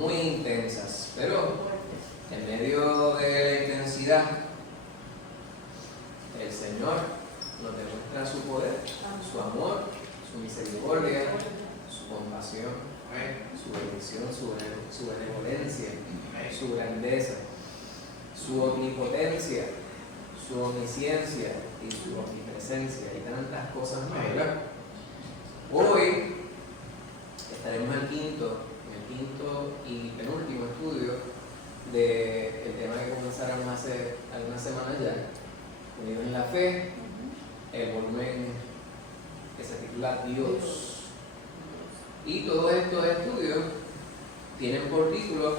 muy intensas, pero en medio de la intensidad, el Señor nos demuestra su poder, su amor, su misericordia, su compasión, su bendición, su benevolencia, su grandeza, su omnipotencia, su omnisciencia y su omnipresencia y tantas cosas más, ¿verdad? Hoy estaremos en el quinto y penúltimo estudio del tema que comenzáramos hace algunas semanas ya, Unidos en la Fe, el volumen que se titula Dios. Y todos estos estudios tienen por título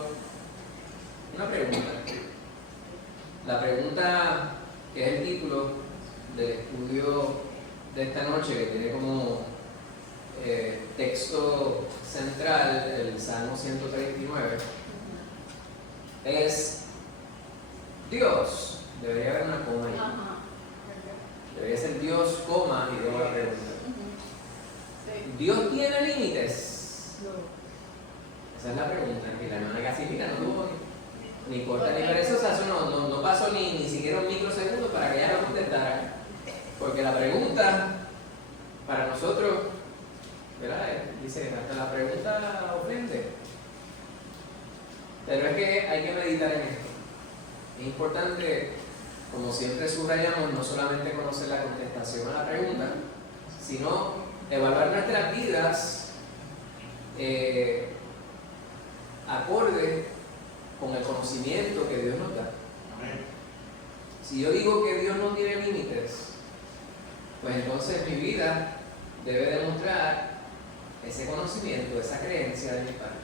una pregunta. La pregunta que es el título del estudio de esta noche, que tiene como texto central el Salmo 139, es Dios. Debería haber una coma ahí. Debería ser Dios, coma, y luego la pregunta. ¿Dios tiene límites? Esa es la pregunta. Y la hermana Casífica no tuvo ni corta ni perezosa. Eso no pasó ni siquiera un microsegundo para que ella lo contestara. Porque la pregunta, para nosotros, ¿verdad? Dice, hasta la pregunta ofende. Pero es que hay que meditar en esto. Es importante, como siempre subrayamos, no solamente conocer la contestación a la pregunta, sino evaluar nuestras vidas acorde con el conocimiento que Dios nos da. Si yo digo que Dios no tiene límites, pues entonces mi vida debe demostrar ese conocimiento, esa creencia de mi parte.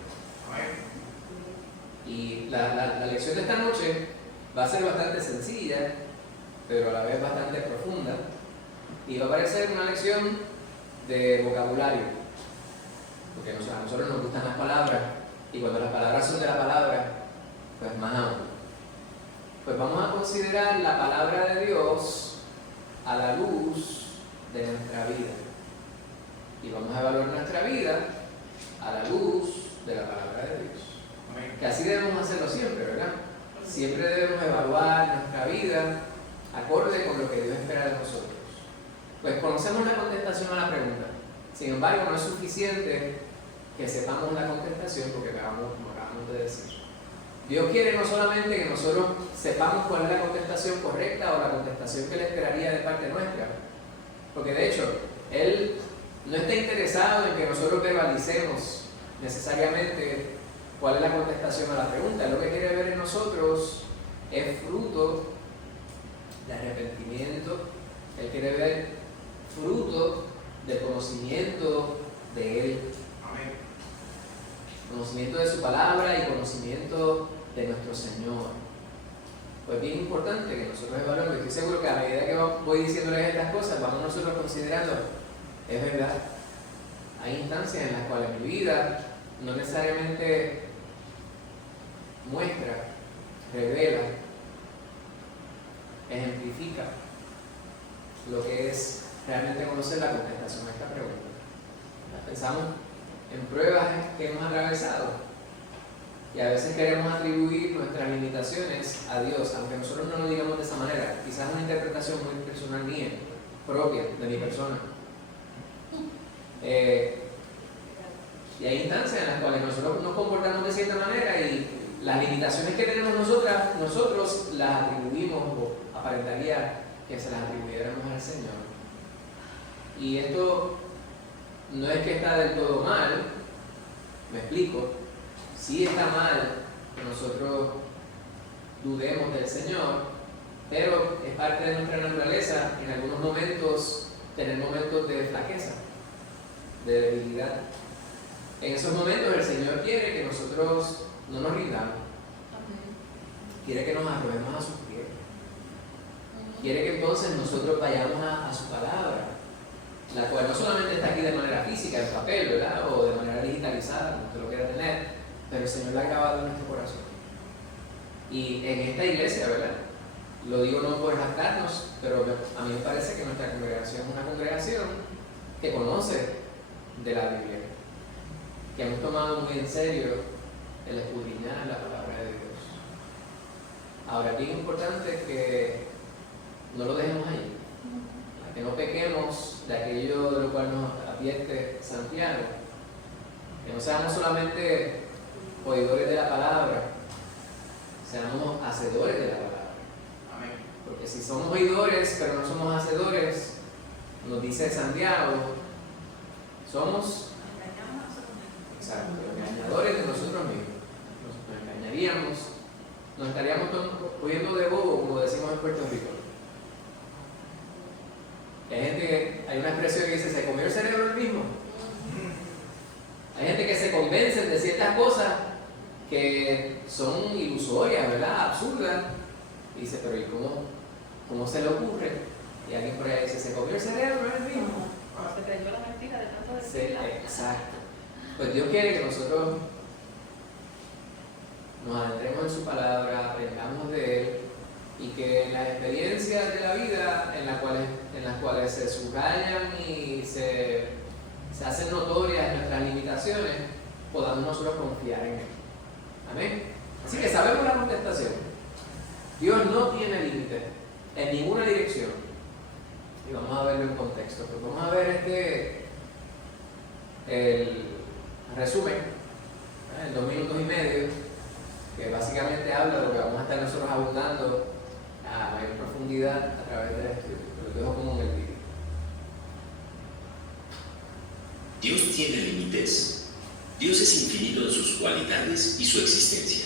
Y la lección de esta noche va a ser bastante sencilla, pero a la vez bastante profunda, y va a parecer una lección de vocabulario, porque a nosotros nos gustan las palabras, y cuando las palabras son de la palabra, pues más aún. Pues vamos a considerar la palabra de Dios a la luz de nuestra vida, y vamos a evaluar nuestra vida a la luz de la palabra de Dios. Que así debemos hacerlo siempre, ¿verdad? Siempre debemos evaluar nuestra vida acorde con lo que Dios espera de nosotros. Pues conocemos la contestación a la pregunta. Sin embargo, no es suficiente que sepamos la contestación, porque como acabamos de decir, Dios quiere no solamente que nosotros sepamos cuál es la contestación correcta o la contestación que Él esperaría de parte nuestra, porque de hecho, Él no está interesado en que nosotros verbalicemos necesariamente cuál es la contestación a la pregunta. Lo que quiere ver en nosotros es fruto de arrepentimiento. Él quiere ver fruto del conocimiento de Él. Amén. Conocimiento de su palabra y conocimiento de nuestro Señor. Pues bien importante que nosotros evaluemos. Estoy seguro que a medida que voy diciéndoles estas cosas, vamos nosotros considerando, es verdad, hay instancias en las cuales mi vida no necesariamente muestra, revela, ejemplifica lo que es realmente conocer la contestación a esta pregunta. Pensamos en pruebas que hemos atravesado y a veces queremos atribuir nuestras limitaciones a Dios, aunque nosotros no lo digamos de esa manera. Quizás una interpretación muy personal mía, propia de mi persona. Y hay instancias en las cuales nosotros nos comportamos de cierta manera y las limitaciones que tenemos nosotros las atribuimos, o aparentaría que se las atribuyéramos al Señor. Y esto no es que está del todo mal, me explico. Sí está mal que nosotros dudemos del Señor, pero es parte de nuestra naturaleza en algunos momentos tener momentos de flaqueza, de debilidad. En esos momentos el Señor quiere que nosotros no nos rindamos. Quiere que nos arrojemos a sus pies. Quiere que entonces nosotros vayamos a su palabra, la cual no solamente está aquí de manera física, en papel, ¿verdad? O de manera digitalizada, como usted lo quiera tener, pero el Señor la ha grabado en nuestro corazón. Y en esta iglesia, ¿verdad? Lo digo no por jactarnos, pero a mí me parece que nuestra congregación es una congregación que conoce de la Biblia, que hemos tomado muy en serio el escudriñar la palabra de Dios. Ahora, es bien importante que no lo dejemos ahí, que no pequemos de aquello de lo cual nos advierte Santiago, que no seamos solamente oidores de la palabra, seamos hacedores de la palabra. Amén. Porque si somos oidores pero no somos hacedores, nos dice Santiago, somos engañadores de nosotros mismos. Nos engañaríamos, nos estaríamos oyendo de bobo, como decimos en Puerto Rico. Hay una expresión que dice, ¿se comió el cerebro el mismo? Hay gente que se convence de ciertas cosas que son ilusorias, ¿verdad? Absurdas. Y dice, pero ¿y cómo se le ocurre? Y alguien por ahí dice, ¿se comió el cerebro el mismo? Se creyó la mentira de tanto decirla. Exacto. Pues Dios quiere que nosotros nos adentremos en su palabra, aprendamos de Él, y que en las experiencias de la vida en las cuales se subrayan y se hacen notorias nuestras limitaciones, podamos nosotros confiar en Él. Amén. Así que sabemos la contestación. Dios no tiene límites en ninguna dirección. Y vamos a verlo en contexto. Pues vamos a ver el resumen, en 2 minutos y medio, que básicamente habla de lo que vamos a estar nosotros abundando a mayor profundidad a través del estudio. Lo dejo como en el vídeo. ¿Dios tiene límites? Dios es infinito en sus cualidades y su existencia.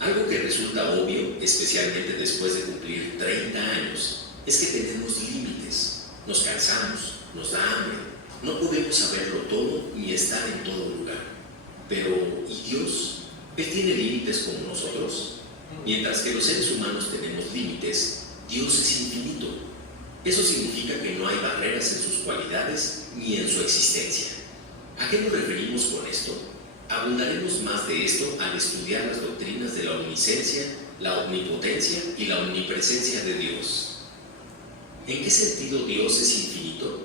Algo que resulta obvio, especialmente después de cumplir 30 años, es que tenemos límites. Nos cansamos, nos da hambre, no podemos saberlo todo ni estar en todo lugar. Pero, ¿y Dios? ¿Él tiene límites como nosotros? Mientras que los seres humanos tenemos límites, Dios es infinito. Eso significa que no hay barreras en sus cualidades ni en su existencia. ¿A qué nos referimos con esto? Abundaremos más de esto al estudiar las doctrinas de la omnisciencia, la omnipotencia y la omnipresencia de Dios. ¿En qué sentido Dios es infinito?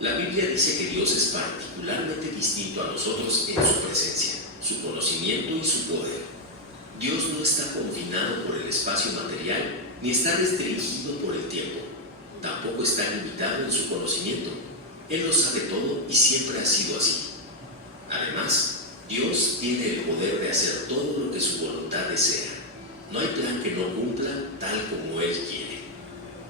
La Biblia dice que Dios es particularmente distinto a nosotros en su presencia, su conocimiento y su poder. Dios no está confinado por el espacio material ni está restringido por el tiempo. Tampoco está limitado en su conocimiento. Él lo sabe todo y siempre ha sido así. Además, Dios tiene el poder de hacer todo lo que su voluntad desea. No hay plan que no cumpla tal como Él quiere.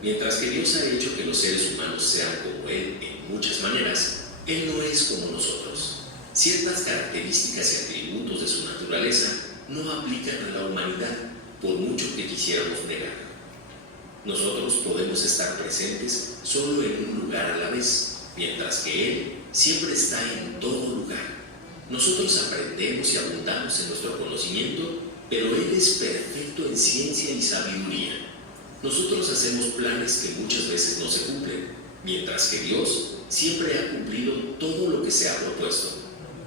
Mientras que Dios ha hecho que los seres humanos sean como Él en muchas maneras, Él no es como nosotros. Ciertas características y atributos de su naturaleza no aplican a la humanidad, por mucho que quisiéramos negar. Nosotros podemos estar presentes solo en un lugar a la vez, mientras que Él siempre está en todo lugar. Nosotros aprendemos y abundamos en nuestro conocimiento, pero Él es perfecto en ciencia y sabiduría. Nosotros hacemos planes que muchas veces no se cumplen, mientras que Dios siempre ha cumplido todo lo que se ha propuesto.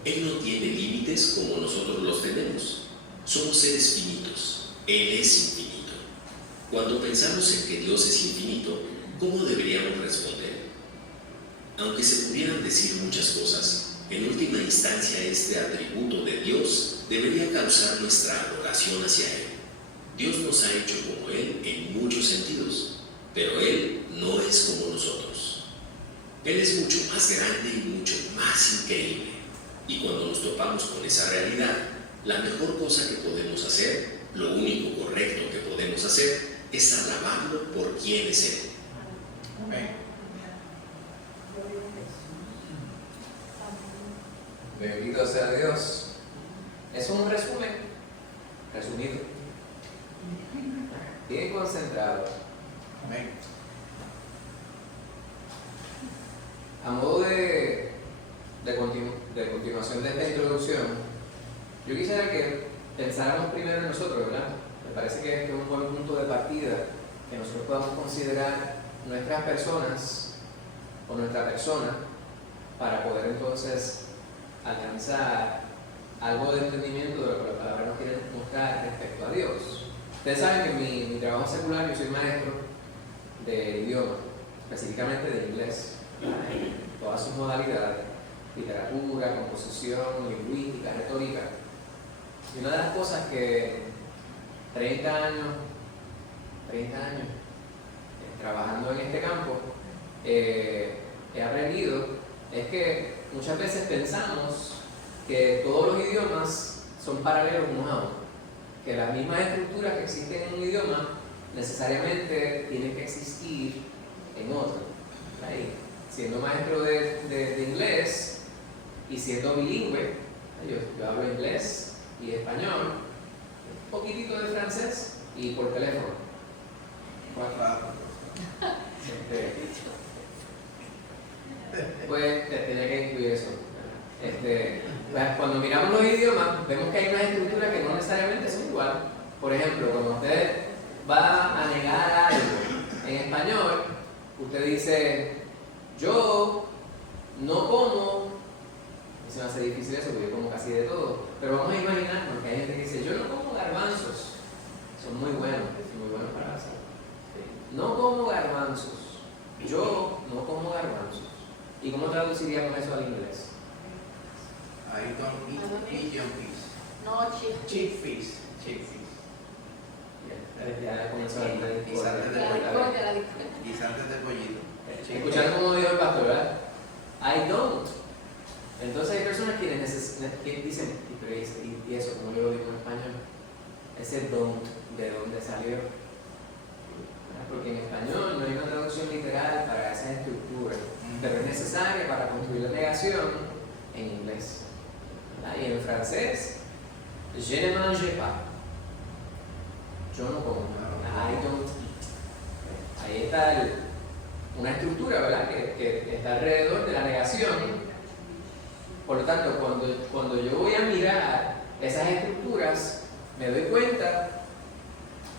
Él no tiene límites como nosotros los tenemos. Somos seres finitos. Él es infinito. Cuando pensamos en que Dios es infinito, ¿cómo deberíamos responder? Aunque se pudieran decir muchas cosas, en última instancia este atributo de Dios debería causar nuestra adoración hacia Él. Dios nos ha hecho como Él en muchos sentidos, pero Él no es como nosotros. Él es mucho más grande y mucho más increíble. Y cuando nos topamos con esa realidad, la mejor cosa que podemos hacer, lo único correcto que podemos hacer, es alabarlo por quién es Él. Amén. Bendito sea Dios. Es un resumen, resumido, bien concentrado. Amén. A modo de continuación de esta introducción, yo quisiera que pensáramos primero en nosotros, ¿verdad? Me parece que este es un buen punto de partida, que nosotros podamos considerar nuestras personas o nuestra persona para poder entonces alcanzar algo de entendimiento de lo que la palabra nos quiere mostrar respecto a Dios. Ustedes saben que en mi trabajo secular yo soy maestro de idioma, específicamente de inglés, en todas sus modalidades: literatura, composición, lingüística, retórica. Y una de las cosas que 30 años trabajando en este campo, he aprendido es que muchas veces pensamos que todos los idiomas son paralelos unos a otros, que las mismas estructuras que existen en un idioma necesariamente tienen que existir en otro. Ahí, siendo maestro de inglés y siendo bilingüe, yo hablo inglés y español, un poquitito de francés y por teléfono. Pues tenía que incluir eso. Pues, cuando miramos los idiomas, vemos que hay unas estructuras que no necesariamente son iguales. Por ejemplo, cuando usted va a negar algo en español, usted dice, yo no como, y se me hace difícil eso porque yo como casi de todo, pero vamos a imaginarnos que hay gente que dice, yo no como garbanzos, son muy buenos para la salud. No como garbanzos, yo no como garbanzos. ¿Y cómo traduciríamos eso al inglés? I don't eat pigeon fish. No, Chickpeas. Ya comenzó el Guisantes de la Guisantes de pollito. escucharon como dijo el pastor, ¿verdad? I don't. Entonces hay personas que dicen, ¿y eso cómo yo lo digo en español? Ese don't, ¿de dónde salió? Porque en español no hay una traducción literal para esas estructuras, pero es necesaria para construir la negación en inglés. Y en francés, je ne mange pas. Yo no como. I don't eat. Ahí está una estructura, ¿verdad? Que está alrededor de la negación. Por lo tanto, cuando yo voy a mirar esas estructuras, me doy cuenta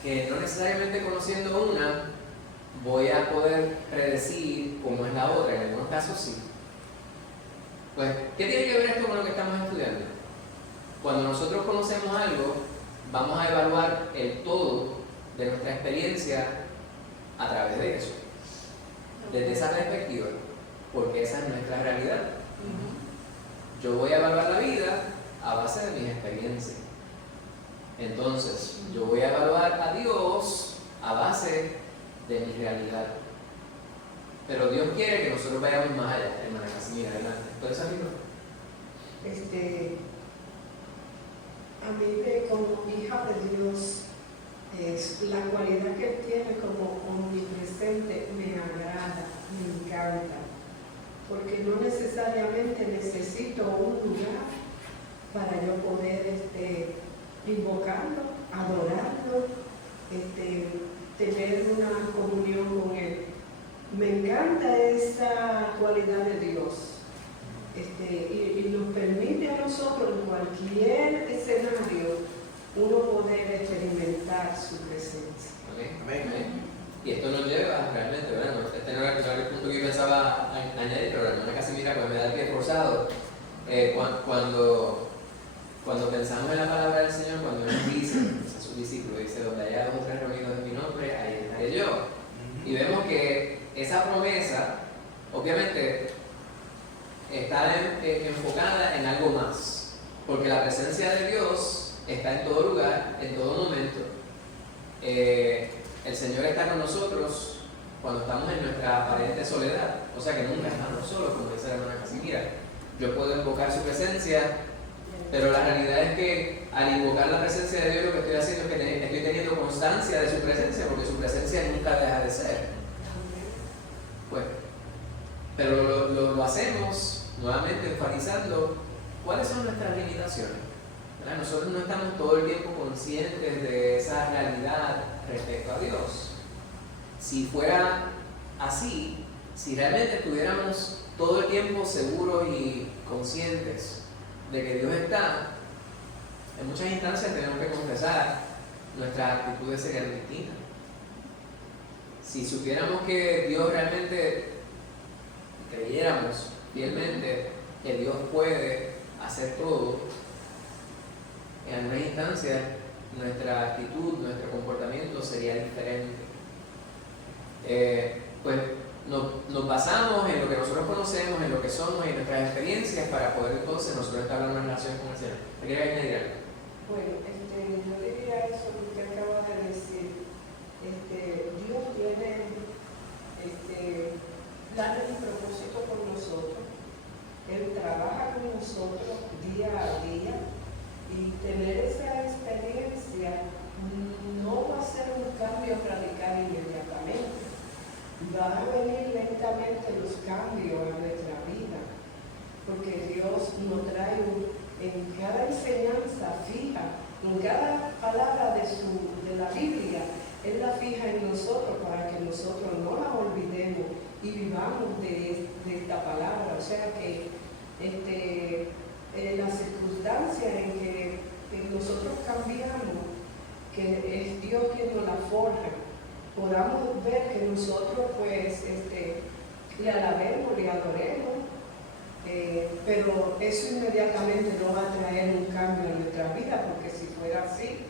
que no necesariamente conociendo una voy a poder predecir cómo es la otra, en algunos casos sí. Pues, ¿qué tiene que ver esto con lo que estamos estudiando? Cuando nosotros conocemos algo, vamos a evaluar el todo de nuestra experiencia a través de eso, desde esa perspectiva, porque esa es nuestra realidad. Yo voy a evaluar la vida a base de mis experiencias. Entonces, yo voy a evaluar a Dios a base de mi realidad. Pero Dios quiere que nosotros vayamos más allá, hermana Casimira, adelante. ¿Puedes salirlo? A mí, como hija de Dios, la cualidad que él tiene como omnipresente me agrada, me encanta, porque no necesariamente necesito un lugar para yo poder invocarlo, adorarlo, tener una comunión con él. Me encanta esa cualidad de Dios. Y nos permite a nosotros en cualquier escenario uno poder experimentar su presencia. Amén. Y esto nos lleva realmente, ¿verdad? Este no era el punto que yo pensaba añadir, pero la hermana Casimira pues me da el pie forzado. Cuando pensamos en la palabra del Señor, cuando Él dice a sus discípulos, dice, donde haya 2 o 3 reunidos en mi nombre, ahí estaré yo. Y vemos que esa promesa, obviamente, está enfocada en algo más, porque la presencia de Dios está en todo lugar, en todo momento. El Señor está con nosotros cuando estamos en nuestra aparente soledad, o sea que nunca estamos solos, como dice la hermana Casimira. Yo puedo invocar su presencia, pero la realidad es que al invocar la presencia de Dios lo que estoy haciendo es que estoy teniendo constancia de su presencia, porque su presencia nunca deja de ser. Pues, pero lo hacemos nuevamente enfatizando cuáles son nuestras limitaciones, ¿verdad? Nosotros no estamos todo el tiempo conscientes de esa realidad respecto a Dios. Si fuera así, si realmente estuviéramos todo el tiempo seguros y conscientes de que Dios está, en muchas instancias tenemos que confesar nuestras actitudes serían distintas. Si supiéramos que Dios realmente, creyéramos fielmente que Dios puede hacer todo, en algunas instancias nuestra actitud, nuestro comportamiento sería diferente. Pues nos basamos en lo que nosotros conocemos, en lo que somos y en nuestras experiencias para poder entonces nosotros establecer una relación con el Señor. ¿Me quiere añadir algo? Bueno, yo diría eso que usted acaba de decir. Dios tiene planes y propósitos con nosotros. Él trabaja con nosotros día a día y tener esa experiencia no va a ser un cambio radical inmediatamente. Van a venir lentamente los cambios en nuestra vida, porque Dios nos trae en cada enseñanza fija, en cada palabra de la Biblia, Él la fija en nosotros para que nosotros no la olvidemos y vivamos de esta palabra. O sea que las circunstancias en que nosotros cambiamos, que es Dios quien nos la forja, podamos ver que nosotros pues le alabemos, le adoremos, pero eso inmediatamente no va a traer un cambio en nuestra vida, porque si fuera así,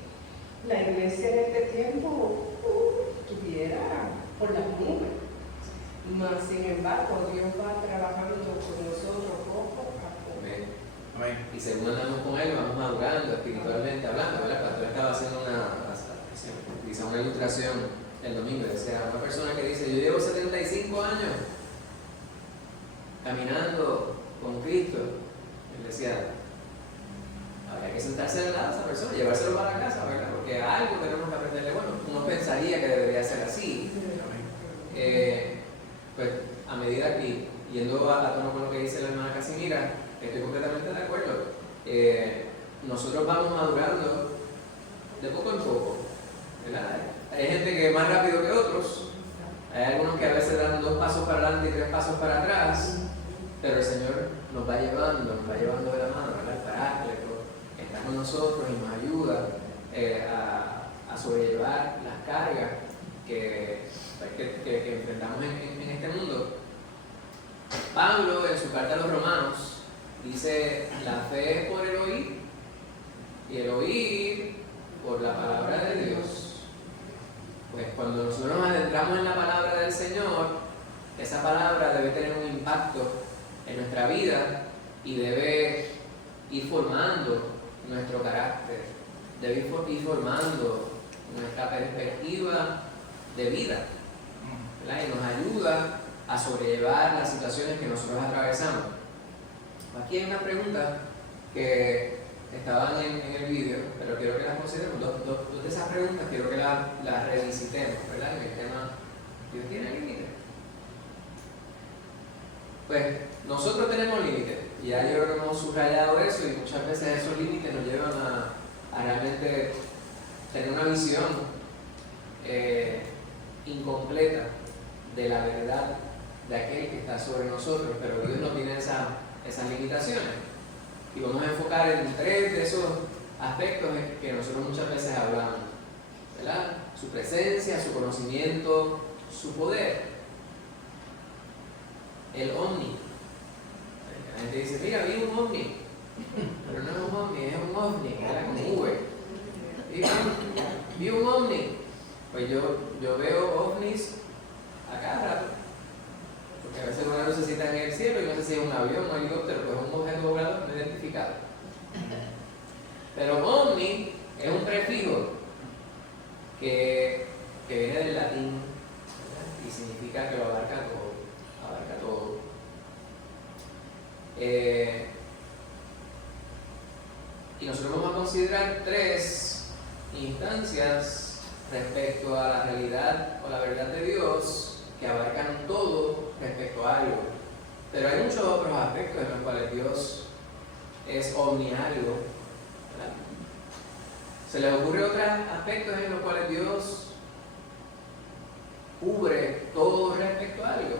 la iglesia en este tiempo estuviera por las nubes. Mas, sin embargo, Dios va trabajando con nosotros poco a poco. Amén. Amén. Y según andamos con Él, vamos madurando espiritualmente hablando, ¿verdad? El pastor estaba haciendo una ilustración el domingo, decía, una persona que dice, yo llevo 75 años caminando con Cristo. Él decía, habría que sentarse al lado de esa persona, llevárselo para la casa, ¿verdad? Porque algo tenemos que aprenderle. Bueno, uno pensaría que debería ser así. Pues a medida que, yendo a tono con lo que dice la hermana Casimira, estoy completamente de acuerdo. Nosotros vamos madurando de poco en poco, ¿verdad? Hay gente que es más rápido que otros, hay algunos que a veces dan 2 pasos para adelante y 3 pasos para atrás, pero el Señor nos va llevando de la mano, ¿verdad? El Paráclito está con nosotros y nos ayuda a sobrellevar las cargas que enfrentamos en este mundo. Pablo, en su carta a los Romanos, dice, la fe es por el oír, y el oír por la palabra de Dios. Pues cuando nosotros nos adentramos en la palabra del Señor, esa palabra debe tener un impacto en nuestra vida y debe ir formando nuestro carácter, debe ir formando nuestra perspectiva de vida, ¿verdad? Y nos ayuda a sobrellevar las situaciones que nosotros atravesamos. Aquí hay una pregunta que estaban en el vídeo, pero quiero que las consideremos. Dos de esas preguntas quiero que las revisitemos, ¿verdad? En el tema, ¿Dios tiene límites? Pues nosotros tenemos límites, y ya yo creo que hemos subrayado eso, y muchas veces esos límites nos llevan a realmente tener una visión incompleta de la verdad de aquel que está sobre nosotros, pero Dios no tiene esas limitaciones. Y vamos a enfocar en 3 de esos aspectos que nosotros muchas veces hablamos, ¿verdad? Su presencia, su conocimiento, su poder. El ovni. La gente dice, mira, vi un ovni, pero no es un ovni, es un ovni, era como V. Vi un ovni. Pues yo veo ovnis a cada rato, porque a veces una lucecita en el cielo y no sé si es un avión o un helicóptero, pues es un objeto volador no identificado. Pero ovni es un prefijo que viene del latín, ¿verdad? Y significa que lo abarca todo. Y nosotros vamos a considerar 3 instancias respecto a la realidad o la verdad de Dios que abarcan todo respecto a algo. Pero hay muchos otros aspectos en los cuales Dios es omnialgo, ¿verdad? ¿Se les ocurre otros aspectos en los cuales Dios cubre todo respecto a algo?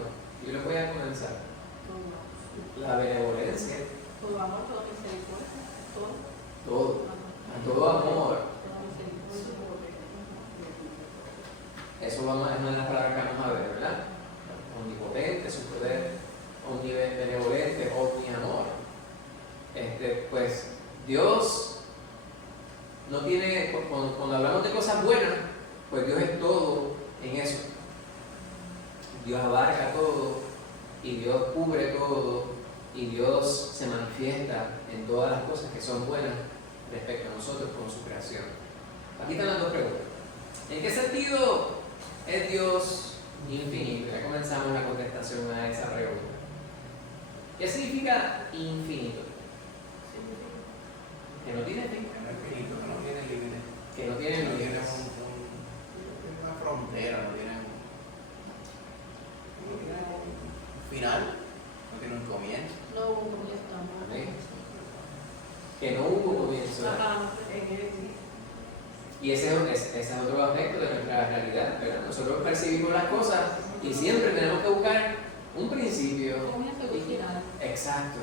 Yo les voy a comenzar. La benevolencia. Todo amor, todo misericordia, Todo amor. Eso es una de las palabras que vamos a ver, ¿verdad? Omnipotente, su poder, omnibenevolente, omniamor. Pues Dios no tiene, cuando hablamos de cosas buenas, pues Dios es todo en eso. Dios abarca todo, y Dios cubre todo, y Dios se manifiesta en todas las cosas que son buenas respecto a nosotros como su creación. Aquí están las dos preguntas. ¿En qué sentido es Dios infinito? Ya comenzamos la contestación a esa pregunta. ¿Qué significa infinito? Que no tiene fin. Que no es finito, que no tiene límites. Que no tiene Que no tiene límites. una frontera, no tiene un final, no tiene un comienzo. No hubo comienzo tampoco. Amén. Que no hubo comienzo. Ajá. Y ese es otro aspecto de nuestra realidad, ¿verdad? Nosotros percibimos las cosas y siempre tenemos que buscar un principio. Comienzo y final. Exacto.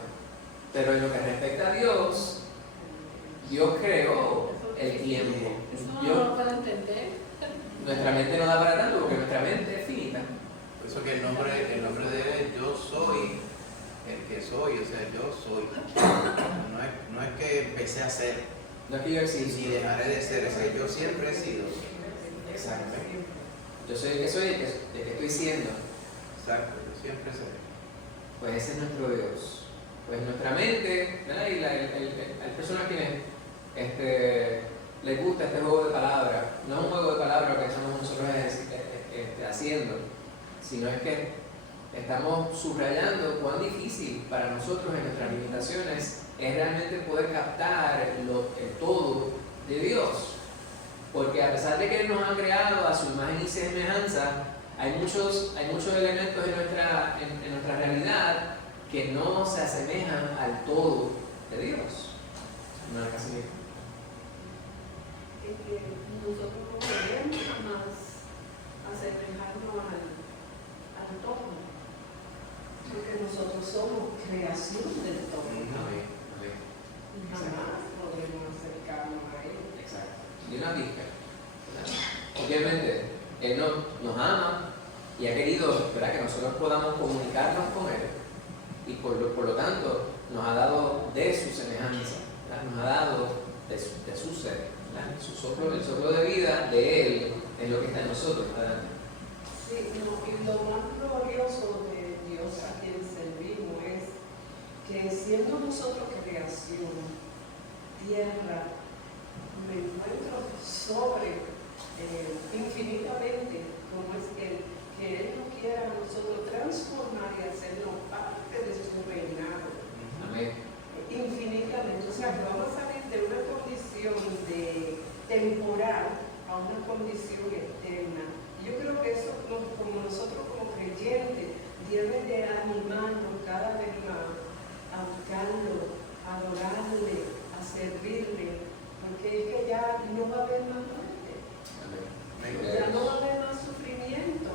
Pero en lo que respecta a Dios, Dios creó el tiempo. Eso no lo puedo entender. Nuestra mente no da para tanto porque nuestra mente es finita. Por eso que el nombre de él es yo soy el que soy, o sea, yo soy. No es que empecé a ser, No es que yo existo. ni dejaré de ser, es que yo siempre he sido. Exacto. Yo soy el que soy, el que estoy siendo. Exacto, yo siempre seré. Pues ese es nuestro Dios. Pues nuestra mente, ¿verdad? Y hay personas que les gusta este juego de palabras. No es un juego de palabras lo que estamos nosotros haciendo, sino es que estamos subrayando cuán difícil para nosotros en nuestras limitaciones es realmente poder captar el todo de Dios. Porque a pesar de que Él nos ha creado a su imagen y semejanza, hay muchos elementos en nuestra realidad que no se asemejan al todo de Dios. No es casi mismo. Nosotros no podemos jamás asemejarnos al todo, porque nosotros somos creación del todo. Amén. Amén. Y jamás podremos acercarnos a Él. Exacto. Y una pizca. Obviamente, Él nos ama y ha querido, ¿verdad?, que nosotros podamos comunicarnos con Él. Y por lo tanto, nos ha dado de su semejanza, ¿verdad? Nos ha dado de su ser. ¿Verdad? El soplo de vida de Él es lo que está en nosotros. ¿Verdad? Sí, y lo más glorioso de Dios a quien servimos es que siendo nosotros creación, tierra, me encuentro sobre infinitamente como es Él, que Él nos quiera a nosotros transformar y hacernos parte de su reinado. Amén. Infinitamente, o sea que vamos a salir de una condición de temporal a una condición eterna. Yo creo que eso, como nosotros como creyentes, debe de animarnos cada vez más a buscarlo, a adorarle, a servirle, porque es que ya no va a haber más muerte, ya no va a haber más sufrimiento,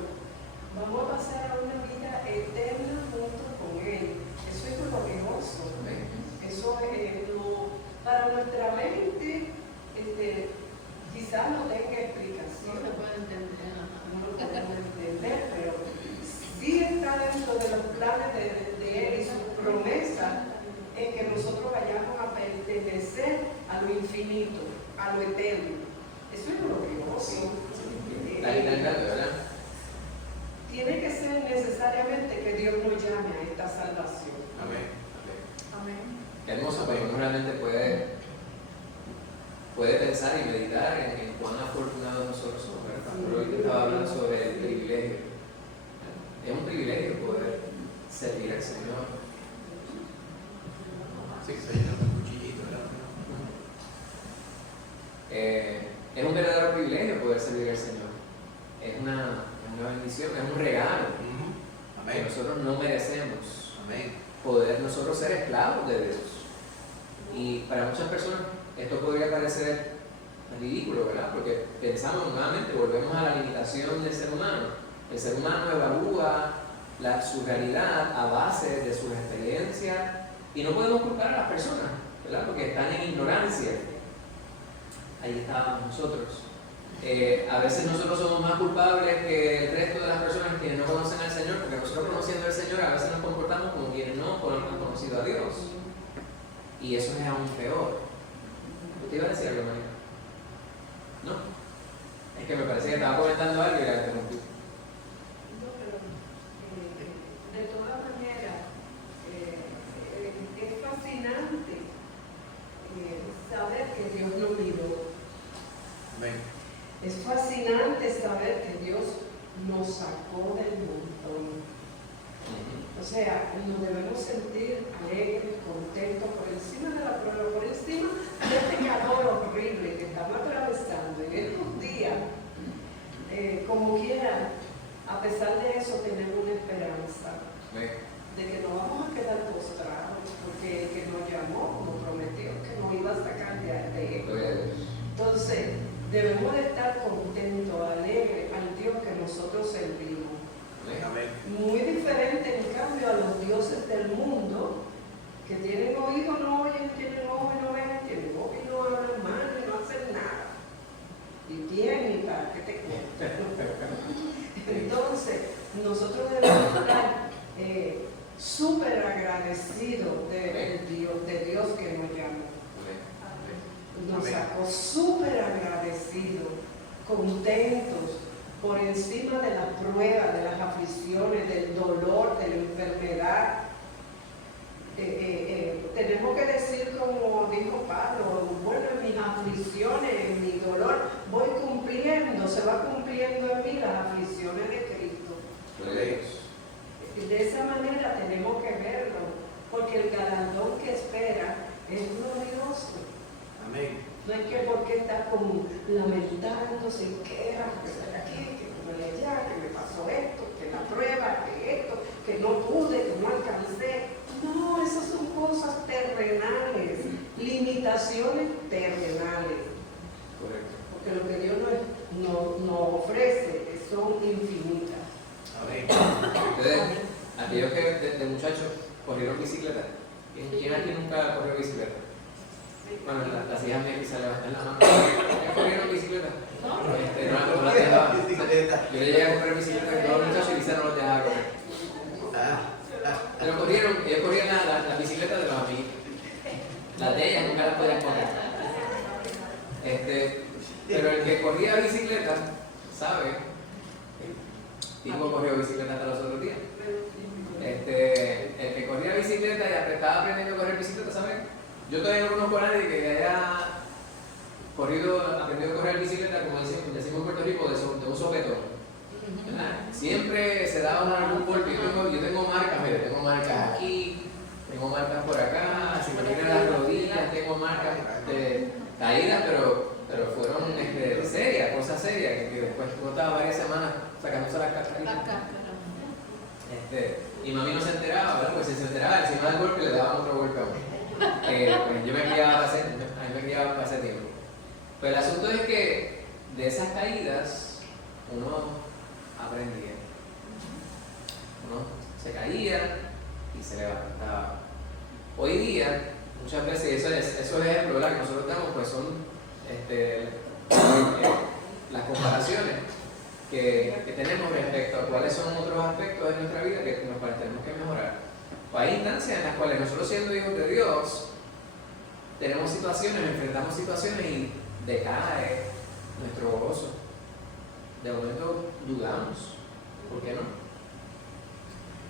vamos a pasar a una vida eterna junto con Él. Eso es glorioso. Amén. Eso para nuestra mente quizás no tenga No explicación, se puede entender. no lo podemos entender, pero sí está dentro de los planes de Él y su promesa en que nosotros vayamos a pertenecer a lo infinito, a lo eterno. Eso es glorioso. La eternidad, ¿verdad? Tiene que ser necesariamente que Dios nos llame a esta salvación. Amén. Amén. Qué hermoso, porque uno realmente puede pensar y meditar en cuán afortunados nosotros somos, ¿verdad? Pastor hoy estaba hablando sobre el privilegio. Es un privilegio poder servir al Señor. Sí, se llena con cuchillito, ¿verdad? Es un verdadero privilegio poder servir al Señor. Es una bendición, es un regalo que Amén. nosotros no merecemos. Amén. Poder nosotros ser esclavos de Dios. Y para muchas personas esto podría parecer ridículo, ¿verdad? Porque pensamos nuevamente, volvemos a la limitación del ser humano. El ser humano evalúa su realidad a base de sus experiencias y no podemos culpar a las personas, ¿verdad? Porque están en ignorancia. Ahí estábamos nosotros. A veces nosotros somos más culpables que el resto de las personas quienes no conocen al Señor, porque nosotros conociendo al Señor a veces nos comportamos como quienes no han conocido a Dios. Y eso es aún peor. ¿Usted iba a decir algo, María? ¿No? Es que me parecía que estaba comentando algo y la interrumpí. No, pero de todas maneras es fascinante saber que Es fascinante saber que Dios nos sacó del montón. O sea, nos debemos sentir alegres, contentos por encima de la prueba, por encima de este calor horrible que estamos atravesando en estos días. Como quiera, a pesar de eso, tenemos una esperanza de que no vamos a quedar postrados, porque el que nos llamó nos prometió que nos iba a sacar de esto. Entonces, debemos de estar contentos, alegres al Dios que nosotros servimos. Amén. Muy diferente, en cambio, a los dioses del mundo, que tienen oído, no oyen, tienen ojo y no ven, tienen boca y no hablan mal y no hacen nada. Y bien y tal, ¿qué te cuento? Entonces, nosotros debemos estar súper agradecidos de Dios que nos llamó. Nos sacó súper agradecidos, contentos, por encima de la prueba, de las aflicciones, del dolor, de la enfermedad. Tenemos que decir, como dijo Pablo, bueno, en mis aflicciones, en mi dolor, voy cumpliendo, se va cumpliendo en mí las aflicciones de Cristo. De esa manera tenemos que verlo, porque el galardón que espera es glorioso. Amén. No hay que por qué estar como lamentándose y quejas, que estoy aquí, que no me allá, que me pasó esto, que la prueba, que esto, que no pude, que no alcancé. No, esas son cosas terrenales, limitaciones terrenales. Correcto. Porque lo que Dios nos ofrece son infinitas. Amén. Ustedes, aquellos que de muchachos corrieron bicicleta, ¿quién aquí nunca corrió bicicleta? Bueno, las hijas mías que se levantan la mano. ¿Quién corrieron bicicleta? No la dejaba. Yo le llegué a correr bicicleta con todos los muchachos y Lisa no los dejaba correr. Pero ellos corrían la bicicleta de los amigos. Las de ellas nunca las podían correr. Pero el que corría bicicleta, ¿sabe? Tipo corrió bicicleta hasta los otros días. El que corría bicicleta y estaba aprendiendo a correr bicicleta, ¿sabe? Yo todavía no conozco a nadie que haya aprendido a correr bicicleta, como decimos en Puerto Rico, de un sopetón. Siempre se daba algún golpe. Yo tengo marcas, mire, tengo marcas aquí, tengo marcas por acá, si me miran las rodillas, tengo marcas caídas, pero fueron serias, cosas serias, que después yo estaba varias semanas sacándose las cascaritas. Y mami no se enteraba, ¿verdad? Pues si se enteraba, encima del golpe le daban otro golpe a uno. Pues yo me criaba para ese tiempo. Pero el asunto es que de esas caídas uno aprendía. Uno se caía y se levantaba. Hoy día, muchas veces, esos ejemplos, ¿verdad?, que nosotros damos, pues son las comparaciones que tenemos respecto a cuáles son otros aspectos de nuestra vida que nos tenemos que mejorar. Pues hay instancias en las cuales nosotros, siendo hijos de Dios, tenemos situaciones, enfrentamos situaciones y decae nuestro gozo. De momento dudamos. ¿Por qué no?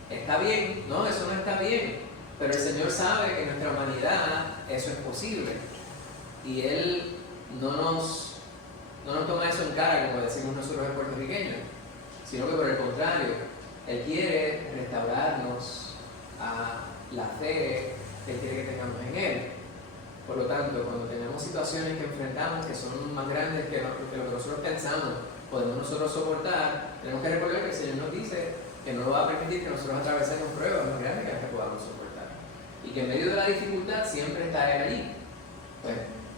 Está bien, no, eso no está bien, pero el Señor sabe que en nuestra humanidad eso es posible y Él no nos toma eso en cara, como decimos nosotros en puertorriqueños, sino que por el contrario, Él quiere restaurarnos a la fe que Él quiere que tengamos en Él. Por lo tanto, cuando tenemos situaciones que enfrentamos que son más grandes que lo que nosotros pensamos, podemos nosotros soportar, tenemos que recordar que el Señor nos dice que no va a permitir que nosotros atravesemos pruebas más grandes que las que podamos soportar. Y que en medio de la dificultad siempre está Él allí. Pues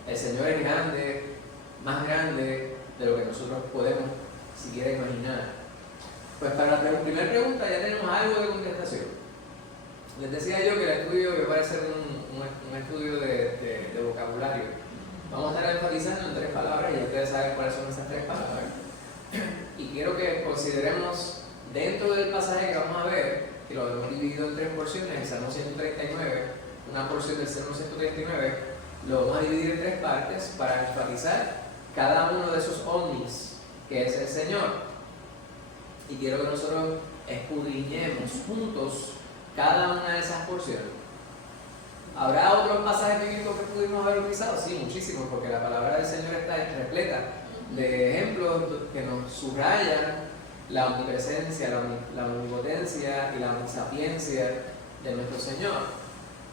el Señor es grande, más grande de lo que nosotros podemos siquiera imaginar. Pues para la primera pregunta ya tenemos algo de contestación. Les decía yo que el estudio va a ser un estudio de vocabulario. Vamos a estar enfatizando en 3 palabras y ustedes saben cuáles son esas 3 palabras. Y quiero que consideremos dentro del pasaje que vamos a ver, que lo hemos dividido en 3 porciones, el Salmo 139, una porción del Salmo 139, lo vamos a dividir en 3 partes para enfatizar cada uno de esos omnis, que es el Señor. Y quiero que nosotros escudriñemos juntos cada una de esas porciones. ¿Habrá otros pasajes bíblicos que pudimos haber utilizado? Sí, muchísimos, porque la palabra del Señor está repleta de ejemplos que nos subrayan la omnipresencia, la omnipotencia y la omnisapiencia de nuestro Señor.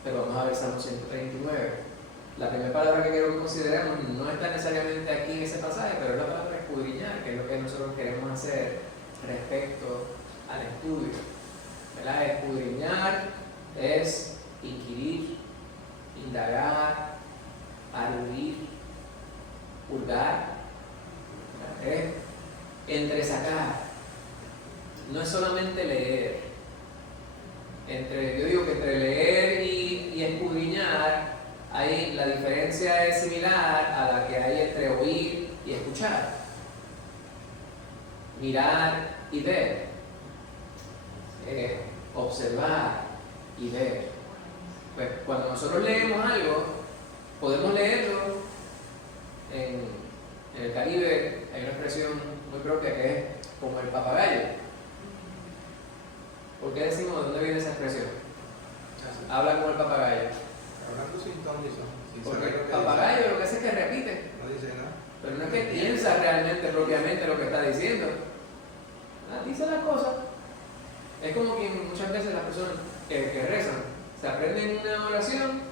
Pero vamos a ver Salmo 139. La primera palabra que quiero que consideremos no está necesariamente aquí en ese pasaje, pero es la palabra escudriñar, que es lo que nosotros queremos hacer respecto al estudio. ¿Verdad? Escudriñar es inquirir, indagar, aludir, hurgar, es entresacar. No es solamente leer. Yo digo que entre leer y escudriñar, la diferencia es similar a la que hay entre oír y escuchar. Mirar y ver. Observar y ver. Pues cuando nosotros leemos algo, podemos leerlo en el Caribe. Hay una expresión muy propia que es como el papagayo. ¿Por qué decimos de dónde viene esa expresión? Habla como el papagayo. Hablando sin ton ni son. Sin Porque saber lo el que papagayo lo que hace es que repite, dice. No dice nada. pero no es que piensa realmente propiamente lo que está diciendo. Dice las cosas. Es como que muchas veces las personas que rezan se aprenden una oración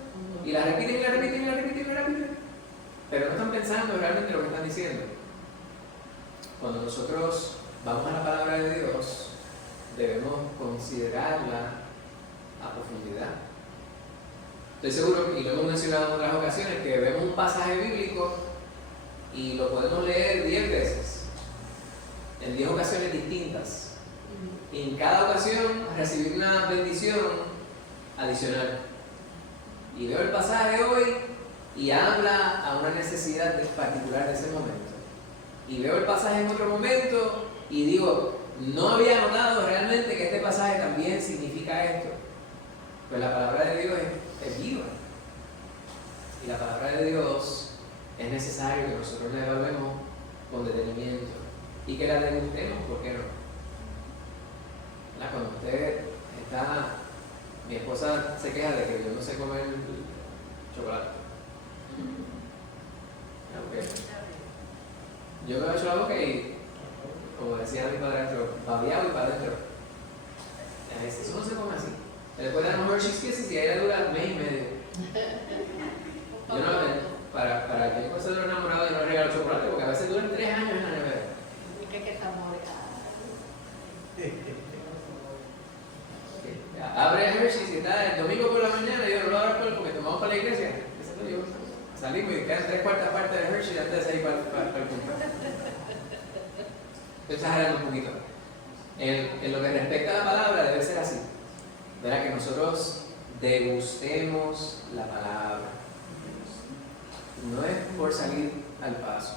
y la repiten y la repiten y la repiten y la repiten, pero no están pensando realmente lo que están diciendo. Cuando nosotros vamos a la palabra de Dios, debemos considerarla a profundidad. Estoy seguro, y lo hemos mencionado en otras ocasiones, que vemos un pasaje bíblico y lo podemos leer 10 veces, en 10 ocasiones distintas. Y en cada ocasión recibir una bendición adicional. Y veo el pasaje hoy y habla a una necesidad particular de ese momento. Y veo el pasaje en otro momento y digo, no había notado realmente que este pasaje también significa esto. Pues la palabra de Dios es viva. Y la palabra de Dios es necesario que nosotros la evaluemos con detenimiento y que la degustemos, ¿por qué no? Cuando usted está, mi esposa se queja de que yo no sé comer chocolate. Okay. Yo me he hecho la boca y, como decía mi padrastro, babeado y para adentro. Eso no se come así. Se le puede dar unos Hershey's Kisses y ahí le dura mes y medio. Yo no, para que yo se lo enamorado y no regalo chocolate, porque a veces duran 3 años en la nevera. Que Abre el Hershey's y está el domingo por la mañana y yo no lo abro porque tomamos para la iglesia. Salimos y quedan 3/4 partes de Hershey antes de salir para el cumpleaños. Estoy exagerando un poquito. En lo que respecta a la palabra, debe ser así. Verá que nosotros degustemos la palabra. No es por salir al paso.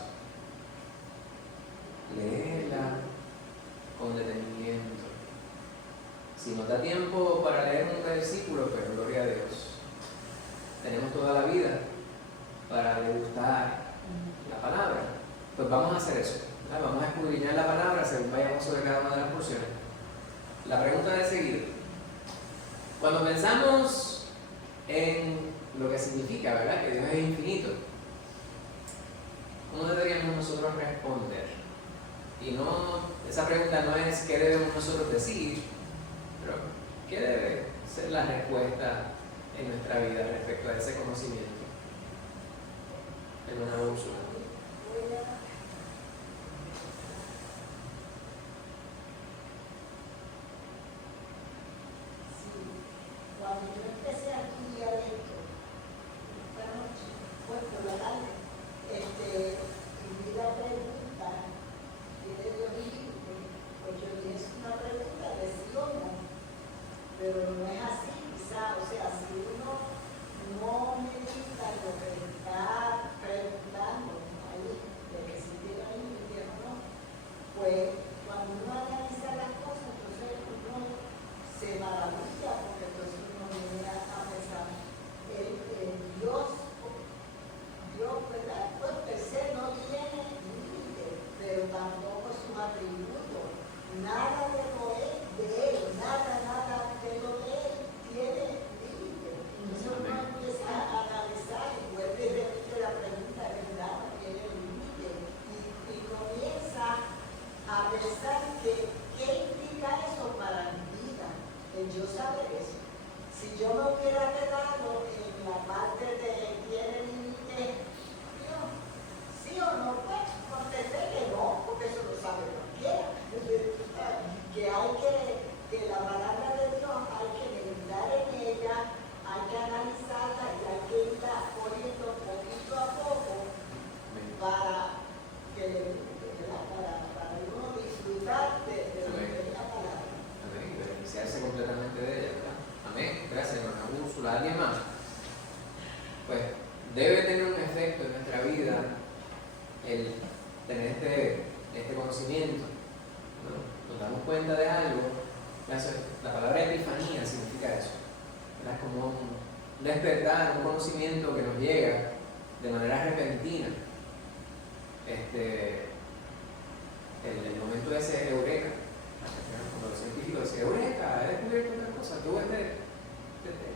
Léela con detenimiento. Si nos da tiempo para leer un versículo, pues gloria a Dios. Tenemos toda la vida para degustar la palabra. Pues vamos a hacer eso. ¿Verdad? Vamos a escudriñar la palabra según vayamos sobre cada una de las porciones. La pregunta de seguir. Cuando pensamos en lo que significa, ¿verdad? Que Dios es infinito, ¿cómo deberíamos nosotros responder? Y no, esa pregunta no es qué debemos nosotros decir, pero ¿qué debe ser la respuesta en nuestra vida respecto a ese conocimiento? En una Úrsula. Cuando yo empecé a estudiar esto, esta noche, fue por la tarde, y la pregunta que le dije, pues yo dije, es una pregunta de sí o no, pero no es así, quizá, o sea, si uno no medita lo que está preguntando, tener este conocimiento, ¿no? Nos damos cuenta de algo. La palabra epifanía significa eso, ¿verdad? Como un despertar, un conocimiento que nos llega de manera repentina. El momento ese eureka, cuando los científicos dicen eureka, he descubierto otra cosa, tuve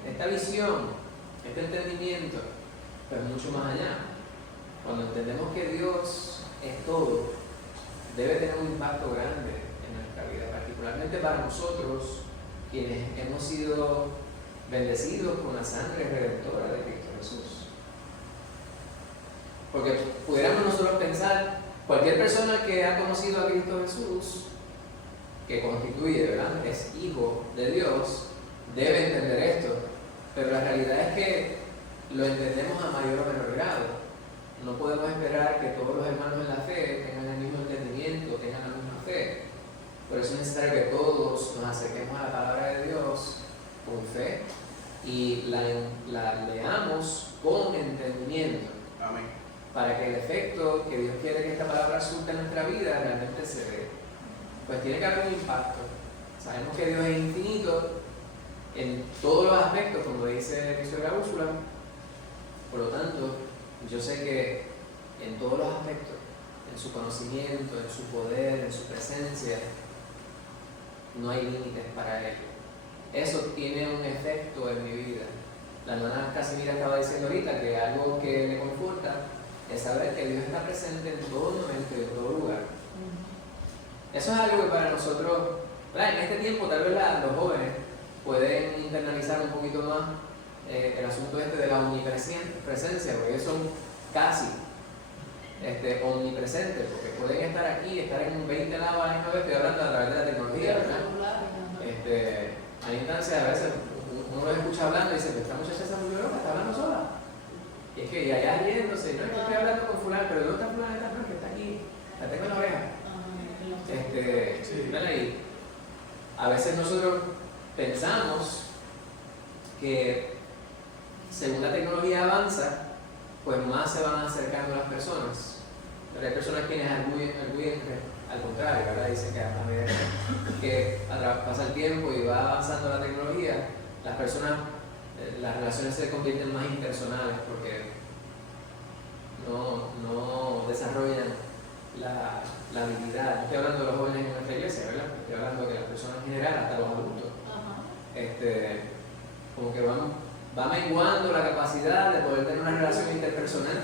esta visión, este entendimiento, pero mucho más allá. Cuando entendemos que Dios es todo, debe tener un impacto grande en nuestra vida, particularmente para nosotros, quienes hemos sido bendecidos con la sangre redentora de Cristo Jesús. Porque pudiéramos nosotros pensar, cualquier persona que ha conocido a Cristo Jesús, que constituye, ¿verdad?, es hijo de Dios, debe entender esto, pero la realidad es que lo entendemos a mayor o menor grado. No podemos esperar que todos los hermanos en la fe tengan el mismo entendimiento, tengan la misma fe. Por eso es necesario que todos nos acerquemos a la palabra de Dios con fe y la leamos con entendimiento. Amén. Para que el efecto que Dios quiere que esta palabra surta en nuestra vida realmente se dé. Pues tiene que haber un impacto. Sabemos que Dios es infinito en todos los aspectos, como dice la Úrsula. Por lo tanto, yo sé que en todos los aspectos, en su conocimiento, en su poder, en su presencia, no hay límites para Él. Eso tiene un efecto en mi vida. La hermana Casimira estaba diciendo ahorita que algo que me conforta es saber que Dios está presente en todo momento y en todo lugar. Eso es algo que para nosotros, ¿verdad?, en este tiempo tal vez los jóvenes pueden internalizar un poquito más el asunto de la omnipresencia, porque ellos son casi omnipresentes, porque pueden estar aquí, estar en 20 lados a la misma vez, estoy hablando a través de la tecnología, ¿verdad? Hay instancias, a veces uno los escucha hablando y dice, pero esta muchacha se volvió loca, está hablando sola. Y es que y allá riéndose, no es que estoy hablando con fulano, pero ¿dónde está fulano? Que está aquí, la tengo en la oreja. ¿Verdad? Y a veces nosotros pensamos que según la tecnología avanza, pues más se van acercando las personas. Pero hay personas quienes arguyen al contrario, ¿verdad? Dicen que a medida que pasa el tiempo y va avanzando la tecnología, las personas, las relaciones se convierten más impersonales porque no desarrollan la habilidad. No estoy hablando de los jóvenes en nuestra iglesia, ¿verdad? Estoy hablando de que las personas en general, hasta los adultos, como que va menguando la capacidad de poder tener una relación interpersonal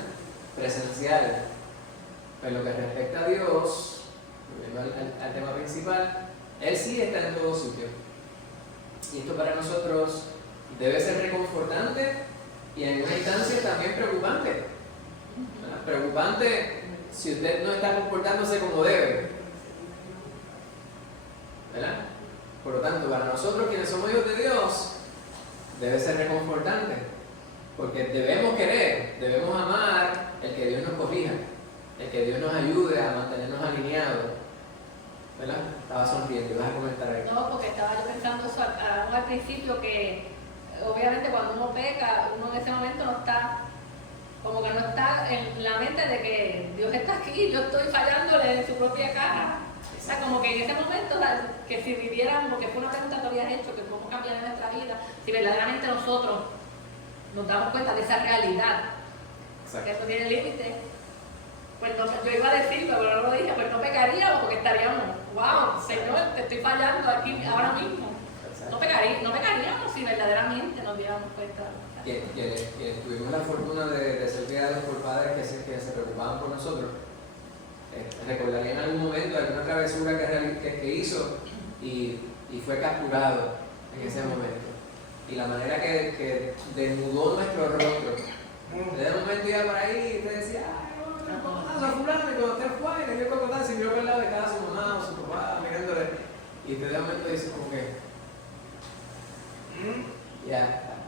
presencial. Pero en lo que respecta a Dios, volviendo al tema principal, Él sí está en todo sitio. Y esto para nosotros debe ser reconfortante y en una instancia también preocupante. ¿Verdad? Preocupante si usted no está comportándose como debe. ¿Verdad? Por lo tanto, para nosotros quienes somos hijos de Dios, debe ser reconfortante, porque debemos querer, debemos amar el que Dios nos corrija, el que Dios nos ayude a mantenernos alineados. ¿Verdad? Estaba sonriendo, ibas a comentar ahí. No, porque estaba yo pensando eso al principio, que obviamente cuando uno peca, uno en ese momento no está, como que no está en la mente de que Dios está aquí, yo estoy fallándole en su propia cara. O sea, como que en ese momento, que si vivieran, porque fue una pregunta que habías hecho, que cómo cambiar nuestra vida, si verdaderamente nosotros nos damos cuenta de esa realidad, que eso tiene límite, pues no, yo iba a decirlo, pero no lo dije, pues no pecaríamos porque estaríamos, wow, Señor, te estoy fallando aquí ahora mismo. No pecaríamos si verdaderamente nos diéramos cuenta. Quienes tuvimos la fortuna de ser criados por padres que se preocupaban por nosotros, recordaría en algún momento alguna travesura que hizo y fue capturado en ese momento. Y la manera que desnudó nuestro rostro. De momento iba por ahí y te decía, ay, no, a fulano, y cuando usted fue, le dio cocotazo y miró por el lado de cada su mamá o su papá mirándole. Y de momento dice como que,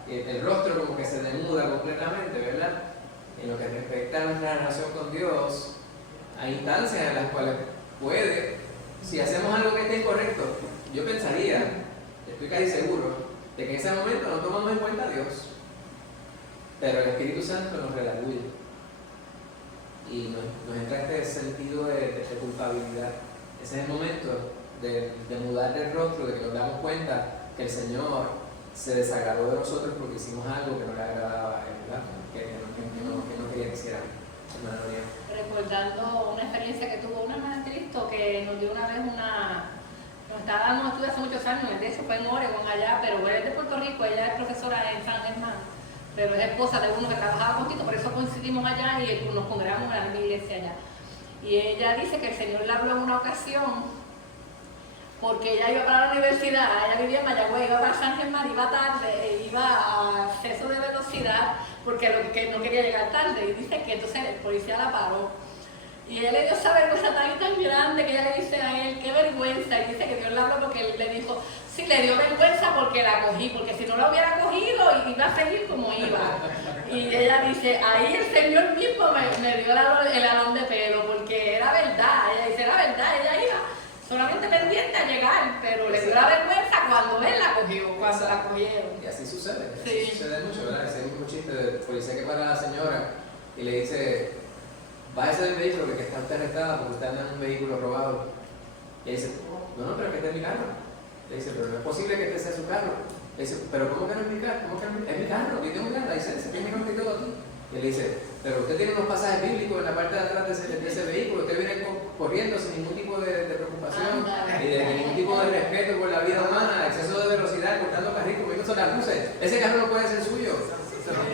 el rostro como que se desnuda completamente, ¿verdad? En lo que respecta a nuestra relación con Dios, hay instancias en las cuales puede, si hacemos algo que esté incorrecto, yo pensaría, estoy casi seguro, de que en ese momento no tomamos en cuenta a Dios, pero el Espíritu Santo nos redarguye y nos entra este sentido culpabilidad. Ese es el momento de mudar el rostro, de que nos damos cuenta que el Señor se desagradó de nosotros porque hicimos algo que no le agradaba a Él, ¿verdad? Que no quería que hiciéramos. Hermana María. Recordando una experiencia que tuvo una hermana en Cristo que nos dio una vez nos estaba dando un estudio hace muchos años, de hecho fue en Oregon allá, pero ella es de Puerto Rico, ella es profesora en San Germán, pero es esposa de uno que trabajaba con Tito, por eso coincidimos allá y nos congregamos en la misma iglesia allá. Y ella dice que el Señor le habló en una ocasión, porque ella iba para la universidad, ella vivía en Mayagüez, iba para San Germán, iba tarde, iba a exceso de velocidad, porque no quería llegar tarde, y dice que entonces el policía la paró. Y ella le dio esa vergüenza tan grande que ella le dice a él, qué vergüenza, y dice que Dios le habló porque él le dijo, sí, le dio vergüenza porque la cogí, porque si no la hubiera cogido iba a seguir como iba. Y ella dice, ahí el Señor mismo me dio el alón de pelo, porque era verdad, ella dice, era verdad, ella iba solamente pendiente a llegar, pero le dio la vergüenza cuando él la cogió, cuando la cogieron. Y así sucede, Sí. sucede mucho, ¿verdad? Ese mismo chiste del policía que para a la señora y le dice, bájese del vehículo porque está usted arrestada porque usted anda en un vehículo robado. Y ella dice, no, pero que este es mi carro. Le dice, pero no es posible que este sea su carro. Le dice, pero ¿cómo que no es mi carro? ¿Cómo que no es mi carro? Es mi carro, yo tengo la licencia, tiene mi nombre y todo aquí. Y le dice, pero usted tiene unos pasajes bíblicos en la parte de atrás de ese vehículo, usted viene corriendo sin ningún tipo de preocupación y de ningún tipo de respeto por la vida humana, exceso de velocidad, cortando carriles, moviéndose las luces. Ese carro no puede ser suyo. Se robó.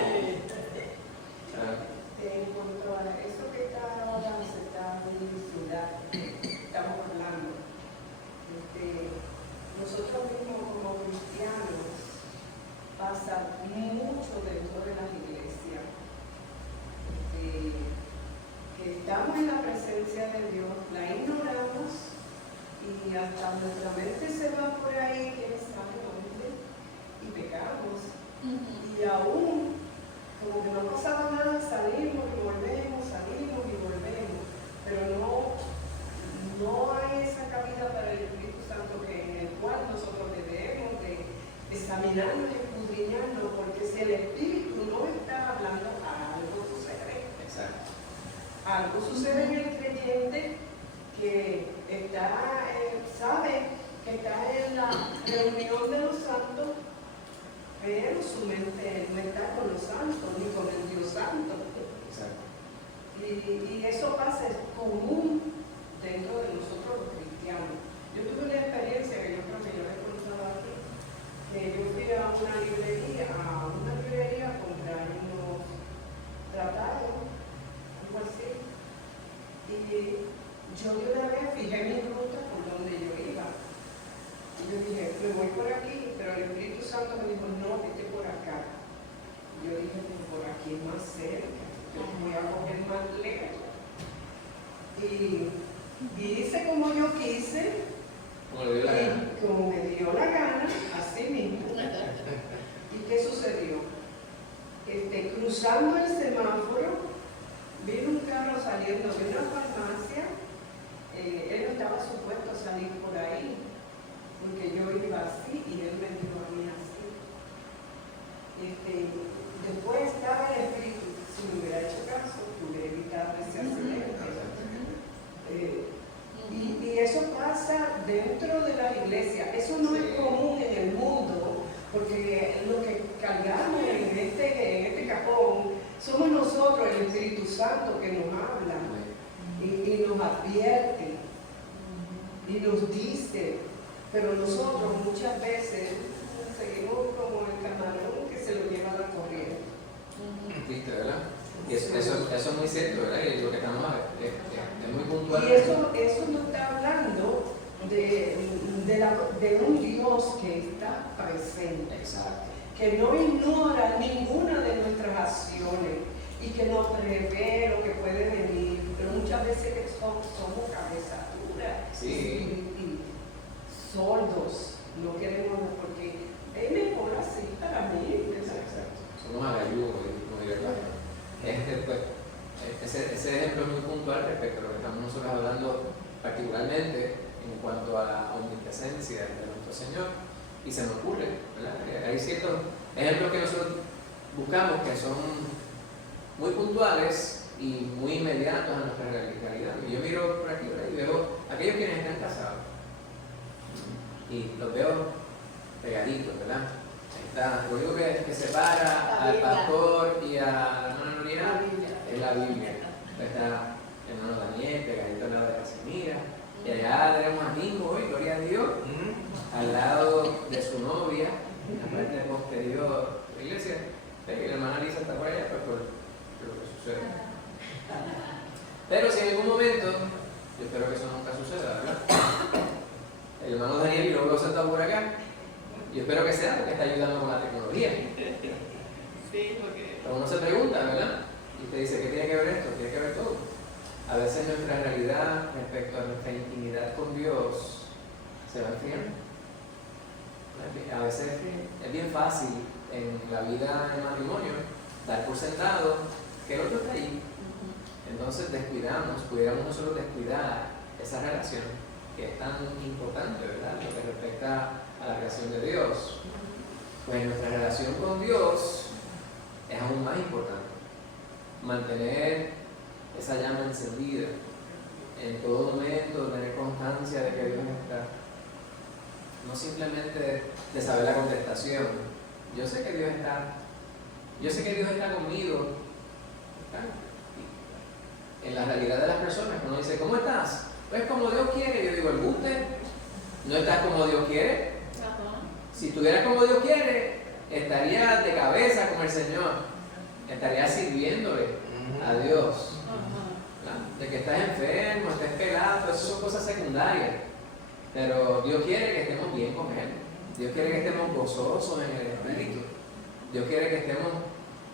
En cuanto a eso que está ahora, se está estamos hablando, nosotros mismos como cristianos pasa mucho dentro de las iglesias, que estamos en la presencia de Dios, la ignoramos y hasta nuestra mente se va por ahí, quién sabe dónde, y pecamos. Y aún, como que no ha pasado nada, salimos y volvemos, pero no hay esa cabida para el Espíritu Santo en el cual nosotros debemos de examinarnos y escudriñarnos, porque si el Espíritu no está hablando, algo sucede. Exacto. Algo sucede en el creyente que sabe que está en la reunión de los santos, pero su mente no está con los santos ni con el Dios Santo. Exacto. Y eso pasa, es común dentro de nosotros los cristianos. Yo tuve una experiencia que yo creo que yo le he contado aquí, que yo fui a una librería a comprar unos tratados, algo así, y yo de una vez fijé mi ruta por donde yo iba. Y yo dije, me voy por aquí, pero el Espíritu Santo me dijo, no, vete por acá. Yo dije, pues por aquí es más cerca, yo voy a coger más lejos. Y hice como yo quise, Como le dio la gana. y como me dio la gana, así mismo. ¿Y qué sucedió? Cruzando el semáforo, vi un carro saliendo de una farmacia. Él no estaba supuesto a salir por ahí, porque yo iba así y él me dijo a mí así. Después estaba el Espíritu, si me hubiera hecho caso, hubiera evitado ese accidente. Y eso pasa dentro de la iglesia. Eso no es común en el mundo, porque lo que cargamos en este cajón somos nosotros, el Espíritu Santo, que nos habla y nos advierte y nos dice, pero nosotros muchas veces seguimos como el camarón que se lo lleva la corriente. ¿Viste, verdad? Y eso es muy cierto, ¿verdad? Y lo que estamos es muy puntual. Y eso nos está hablando de un Dios que está presente. Exacto. Que no ignora ninguna de nuestras acciones y que nos prevé lo que puede venir, pero muchas veces que somos cabeza dura y sordos, no queremos, porque es mejor así para mí. Exacto. Somos agalludos, como diría el pájaro. Ese ejemplo es muy puntual respecto a lo que estamos nosotros hablando, particularmente en cuanto a la omnipresencia de nuestro Señor. Y se nos ocurre, ¿verdad? Hay ciertos ejemplos que nosotros buscamos que son muy puntuales y muy inmediatos a nuestra realidad. Y yo miro por aquí, ¿verdad? Y veo aquellos quienes están casados. Y los veo pegaditos, ¿verdad? Ahí está. Lo único que separa La al Biblia. pastor y a la hermana Noriel La Biblia. es la Biblia. Está el hermano Daniel pegadito al lado de Casimira. Y allá tenemos a Nico hoy, gloria a Dios, al lado de su novia, en la parte posterior de la iglesia. Y la hermana Lisa está por allá, pues por lo que sucede. Pero si en algún momento, yo espero que eso nunca suceda, ¿verdad? El hermano Daniel y lo veo sentado por acá. Yo espero que sea porque está ayudando con la tecnología. Sí, porque... Pero uno se pregunta, ¿verdad? Y usted dice, ¿qué tiene que ver esto? Tiene que ver todo. A veces nuestra realidad respecto a nuestra intimidad con Dios se va enfriando. A veces es bien fácil en la vida del matrimonio dar por sentado que el otro está ahí. Entonces pudiéramos nosotros descuidar esa relación que es tan importante, ¿verdad? Lo que respecta a la creación de Dios. Pues nuestra relación con Dios es aún más importante. Mantener esa llama encendida en todo momento, tener constancia de que Dios está. No simplemente de saber la contestación. Yo sé que Dios está. Yo sé que Dios está conmigo. En la realidad de las personas, uno dice, ¿cómo estás? Pues como Dios quiere. Yo digo, el buste, no estás como Dios quiere. Si estuvieras como Dios quiere, estarías de cabeza como el Señor. Estarías sirviéndole a Dios. De que estás enfermo, estés pelado, esas son cosas secundarias. Pero Dios quiere que estemos bien con Él. Dios quiere que estemos gozosos en el Espíritu. Dios quiere que estemos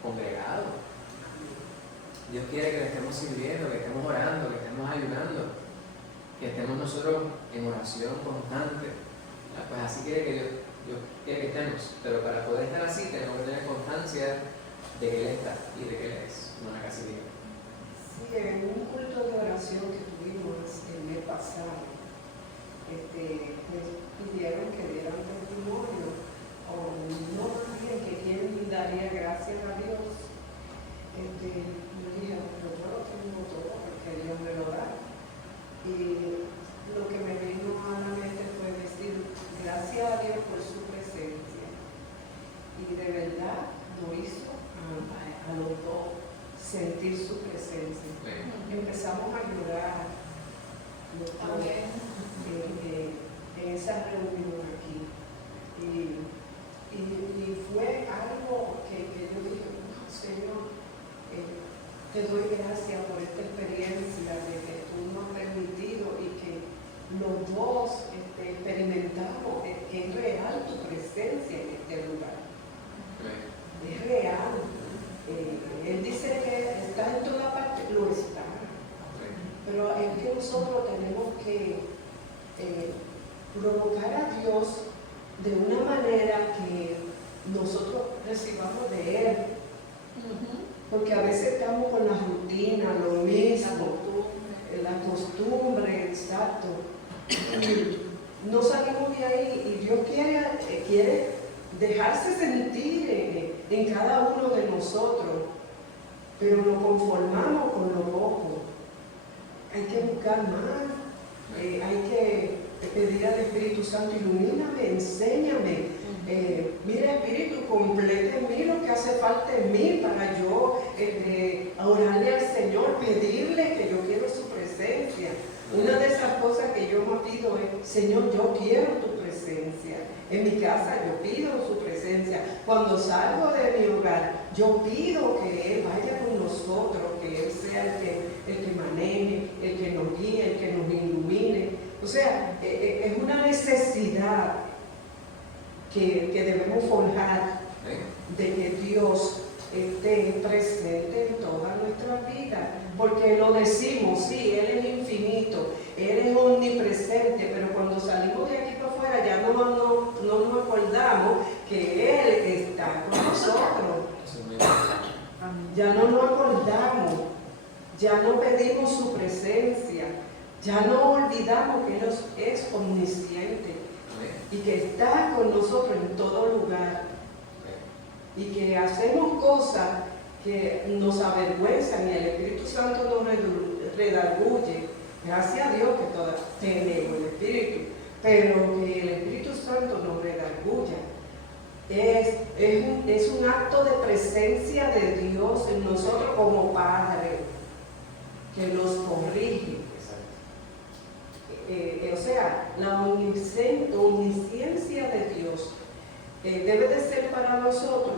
congregados. Dios quiere que le estemos sirviendo, que estemos orando, que estemos ayunando, que estemos nosotros en oración constante. Pues así quiere que Dios quiere que estemos. Pero para poder estar así tenemos que tener constancia de que Él está y de que Él es, no una casilla. Sí, en un culto de oración que tuvimos el mes pasado, les pidieron que dieran testimonio, o no más bien que quien daría gracias a Dios. Yo dije, pero yo lo tengo todo porque Dios me lo da. Y lo que me vino a la mente fue decir, gracias a Dios por su presencia. Y de verdad lo hizo a los dos sentir su presencia. Empezamos a llorar los dos, en esa reunión aquí. Y fue algo que yo dije, no, Señor, te doy gracias por esta experiencia de que tú nos has permitido y que los dos experimentamos que es real tu presencia en este lugar. Es real. Él dice que está en toda parte, lo está. Pero es que nosotros tenemos que provocar a Dios de una manera que nosotros recibamos de Él. Porque a veces estamos con la rutina, lo mismo, la costumbre, exacto. Y no salimos de ahí y Dios quiere dejarse sentir en cada uno de nosotros, pero nos conformamos con lo poco. Hay que buscar más, hay que pedir al Espíritu Santo, ilumíname, enséñame. Mira, Espíritu, complete en mí lo que hace falta en mí para yo orarle al Señor, pedirle que yo quiero su presencia. Una de esas cosas que yo me pido es, Señor, yo quiero tu presencia. En mi casa yo pido su presencia. Cuando salgo de mi hogar, yo pido que Él vaya con nosotros, que Él sea el que maneje, el que nos guíe, el que nos ilumine. O sea, es una necesidad que debemos forjar de que Dios esté presente en toda nuestra vida, porque lo decimos, sí, Él es infinito, Él es omnipresente, pero cuando salimos de aquí para afuera ya no nos acordamos que Él está con nosotros, ya no nos acordamos, ya no pedimos su presencia, ya no olvidamos que Él es omnisciente y que está con nosotros en todo lugar. Y que hacemos cosas que nos avergüenzan y el Espíritu Santo nos redarguye. Gracias a Dios que tenemos el Espíritu, pero que el Espíritu Santo nos redarguya. Es un acto de presencia de Dios en nosotros como Padre, que nos corrige. O sea, la omnisciencia de Dios debe de ser para nosotros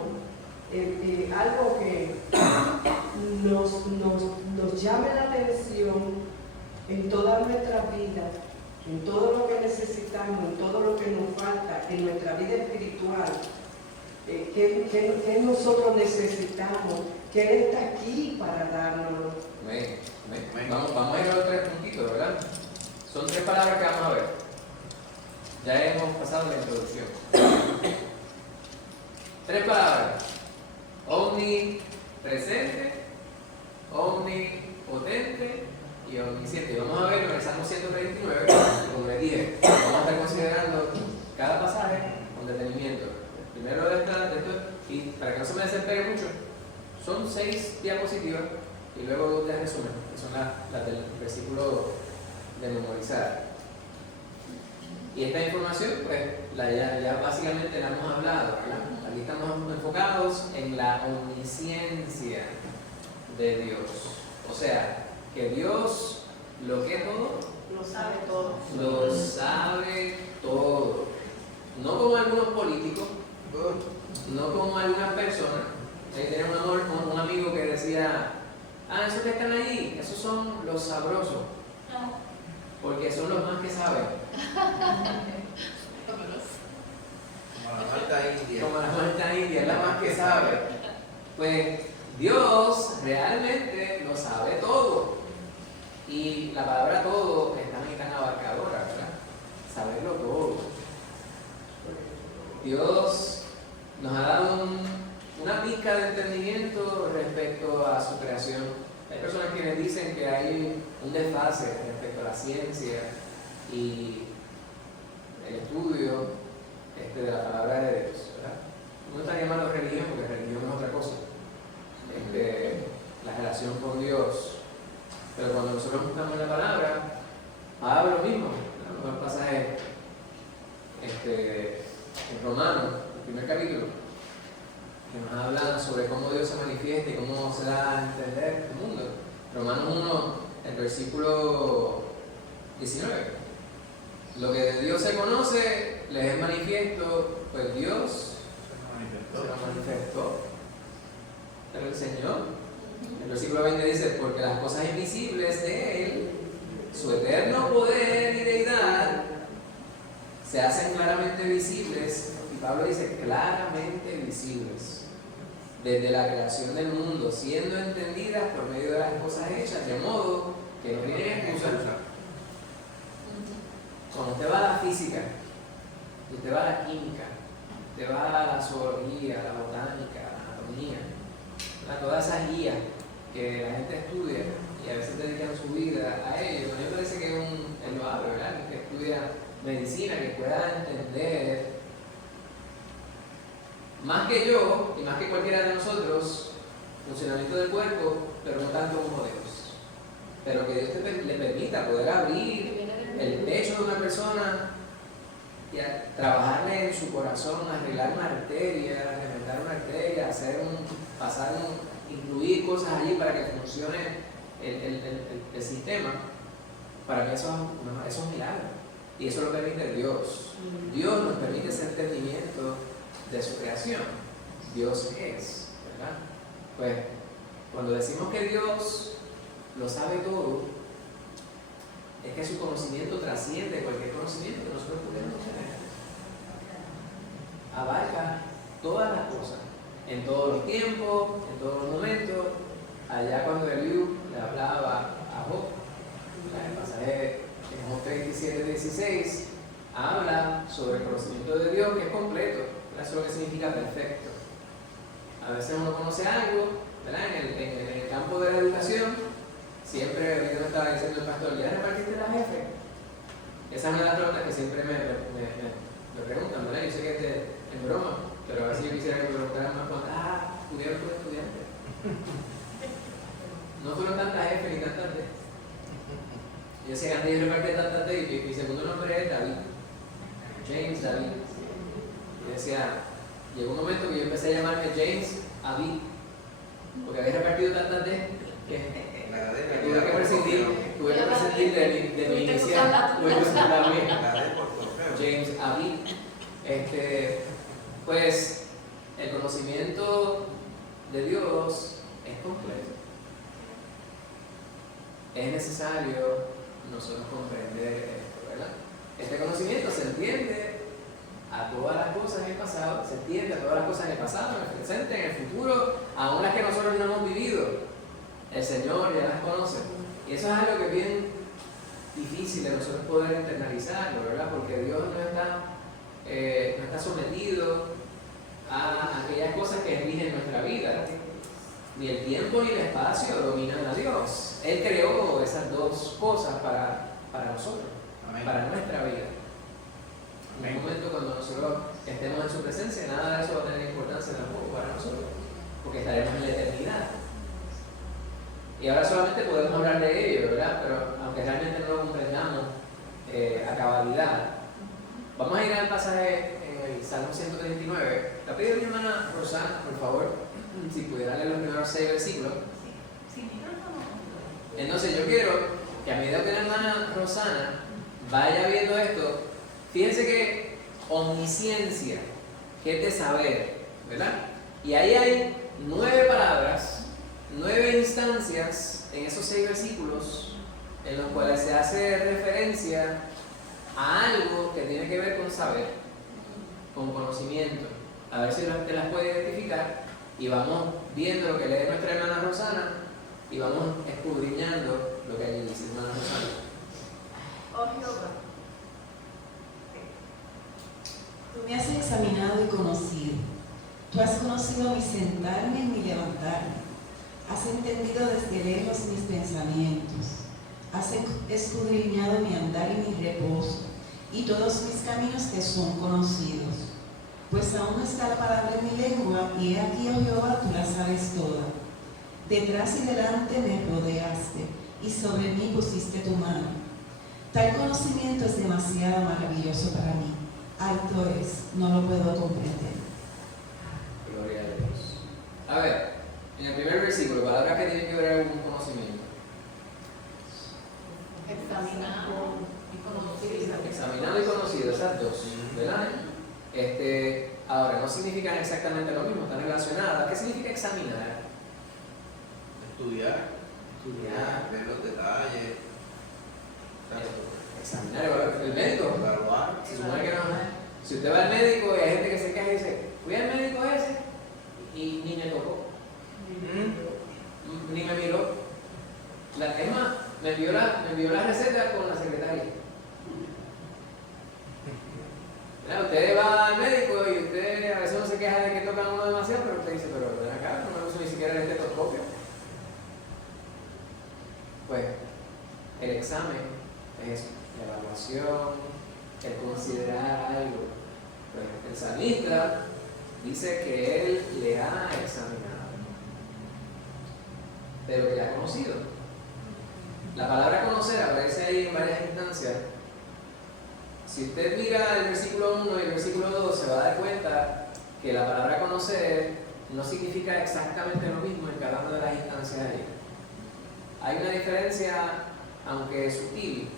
algo que nos llame la atención en toda nuestra vida, en todo lo que necesitamos, en todo lo que nos falta, en nuestra vida espiritual. ¿Qué nosotros necesitamos? Que Él está aquí para darnos. Vamos a ir a los 3 puntitos, ¿verdad? Son 3 palabras que vamos a ver. Ya hemos pasado la introducción. 3 palabras. Omnipresente, omnipotente y omnisciente. Vamos a ver en el Salmo 139, como les dije, vamos a estar considerando cada pasaje con detenimiento. Primero de esto, y para que no se me desespegue mucho, son 6 diapositivas y luego 2 de resumen, que son las del versículo de memorizar. Y esta información, pues, ya básicamente la hemos hablado, ¿verdad? Aquí estamos enfocados en la omnisciencia de Dios. O sea, que Dios lo que todo, Lo sabe todo. lo sabe todo. No como algunos políticos, no como algunas personas. Ahí tenemos un amigo que decía, esos que están allí, esos son los sabrosos, porque son los más que saben. Como la Malta India. Como la Malta India, es la más que sabe. Pues Dios realmente lo sabe todo. Y la palabra todo es tan abarcadora, ¿verdad? Saberlo todo. Dios nos ha dado una pizca de entendimiento respecto a su creación. Hay personas que dicen que hay un desfase respecto a la ciencia y el estudio de la palabra de Dios, ¿verdad? No está llamando religión, porque religión es otra cosa. La relación con Dios. Pero cuando nosotros buscamos la palabra, habla lo mismo. El pasaje en Romanos, el primer capítulo, que nos habla sobre cómo Dios se manifiesta y cómo se da a entender el mundo. Romanos 1, el versículo 19. Lo que de Dios se conoce, les es manifiesto, pues Dios se lo manifestó, se lo enseñó. El versículo 20 dice, porque las cosas invisibles de Él, su eterno poder y deidad, se hacen claramente visibles, y Pablo dice claramente visibles, desde la creación del mundo, siendo entendidas por medio de las cosas hechas, de modo que no tienen excusa. Cuando usted va a la física, usted va a la química, usted va a la zoología, a la botánica, a la anatomía, a todas esas guías que la gente estudia y a veces dedican su vida a ello. A mí me parece que es loable, ¿verdad? Que estudia medicina, que pueda entender más que yo y más que cualquiera de nosotros el funcionamiento del cuerpo, pero no tanto como Dios. Pero que Dios le permita poder abrir el pecho de una persona y trabajarle en su corazón, arreglar una arteria, reventar una arteria, incluir cosas allí para que funcione el sistema. Para mí eso es un milagro. Y eso lo permite Dios. Dios nos permite ese entendimiento de su creación. Dios es, ¿verdad? Pues cuando decimos que Dios lo sabe todo, es que su conocimiento trasciende cualquier conocimiento que nosotros podemos tener. Abarca todas las cosas, en todos los tiempos, en todos los momentos. Allá cuando Eliú le hablaba a Job, el pasaje en Job 37:16, habla sobre el conocimiento de Dios que es completo. Eso es lo que significa perfecto. A veces uno conoce algo, ¿verdad? En el campo de la educación, siempre, ahorita me estaba diciendo el pastor, ¿ya repartiste la jefe? Esa es una de las preguntas que siempre me preguntan, ¿verdad? Yo sé que es broma, pero a veces yo quisiera que me preguntaran más cuando, ¿pudieron tus estudiantes? No fueron tantas jefes ni tantas veces. Yo decía que antes yo repartía tantas David, mi segundo nombre es David, James David. Yo decía, llegó un momento que yo empecé a llamarme James Abid, porque había repartido tantas D que La D, tuve que prescindir de mi inicial, tuve que usar la mía. La D por correo. James Abid. Pues el conocimiento de Dios es completo. Es necesario nosotros comprender esto, ¿verdad? Este conocimiento se entiende a todas las cosas en el pasado, se entiende a todas las cosas en el pasado, en el presente, en el futuro, aún las que nosotros no hemos vivido. El Señor ya las conoce. Y eso es algo que es bien difícil de nosotros poder internalizarlo, ¿verdad? Porque Dios no está sometido a aquellas cosas que rigen nuestra vida. Ni el tiempo ni el espacio dominan a Dios. Él creó esas dos cosas para nosotros, Amén. para nuestra vida. En un momento cuando nosotros estemos en su presencia, nada de eso va a tener importancia tampoco para nosotros, porque estaremos en la eternidad. Y ahora solamente podemos hablar de ello, ¿verdad? Pero aunque realmente no lo comprendamos a cabalidad, vamos a ir al pasaje en el Salmo 139. Le pido a mi hermana Rosana, por favor, si pudiera leer los primeros 6 versículos. Entonces yo quiero que a medida que la hermana Rosana vaya viendo esto, fíjense que omnisciencia, que es de saber, ¿verdad? Y ahí hay 9 palabras, 9 instancias en esos 6 versículos en los cuales se hace referencia a algo que tiene que ver con saber, con conocimiento. A ver si usted las puede identificar y vamos viendo lo que lee nuestra hermana Rosana y vamos escudriñando lo que allí dice hermana Rosana. Oh Jehová, tú me has examinado y conocido. Tú has conocido mi sentarme y mi levantarme. Has entendido desde lejos mis pensamientos. Has escudriñado mi andar y mi reposo, y todos mis caminos te son conocidos. Pues aún está la palabra en mi lengua, y he aquí, oh Jehová, tú la sabes toda. Detrás y delante me rodeaste, y sobre mí pusiste tu mano. Tal conocimiento es demasiado maravilloso para mí. Alto es, no lo puedo comprender. Gloria a Dios. A ver, en el primer versículo, palabras que tienen que ver con conocimiento. Examinado y conocido. Examinado y conocido, esas dos, ¿verdad? Ahora, no significan exactamente lo mismo, están relacionadas. ¿Qué significa examinar? Estudiar, ver los detalles, Examinar, el médico. evaluar. Se supone que no. Si usted va al médico y hay gente que se queja y dice, fui al médico ese y ni me tocó, ni me miró. Es más, me envió la receta con la secretaria. Usted va al médico y usted a veces no se queja de que tocan uno demasiado, pero usted dice, pero ven acá, no me uso ni siquiera el estetoscopio. Pues el examen es la evaluación, el considerar algo. Pues el salmista dice que él le ha examinado, pero que ha conocido. La palabra conocer aparece ahí en varias instancias. Si usted mira el versículo 1 y el versículo 2, se va a dar cuenta que la palabra conocer no significa exactamente lo mismo en cada una de las instancias ahí. Hay una diferencia, aunque sutil,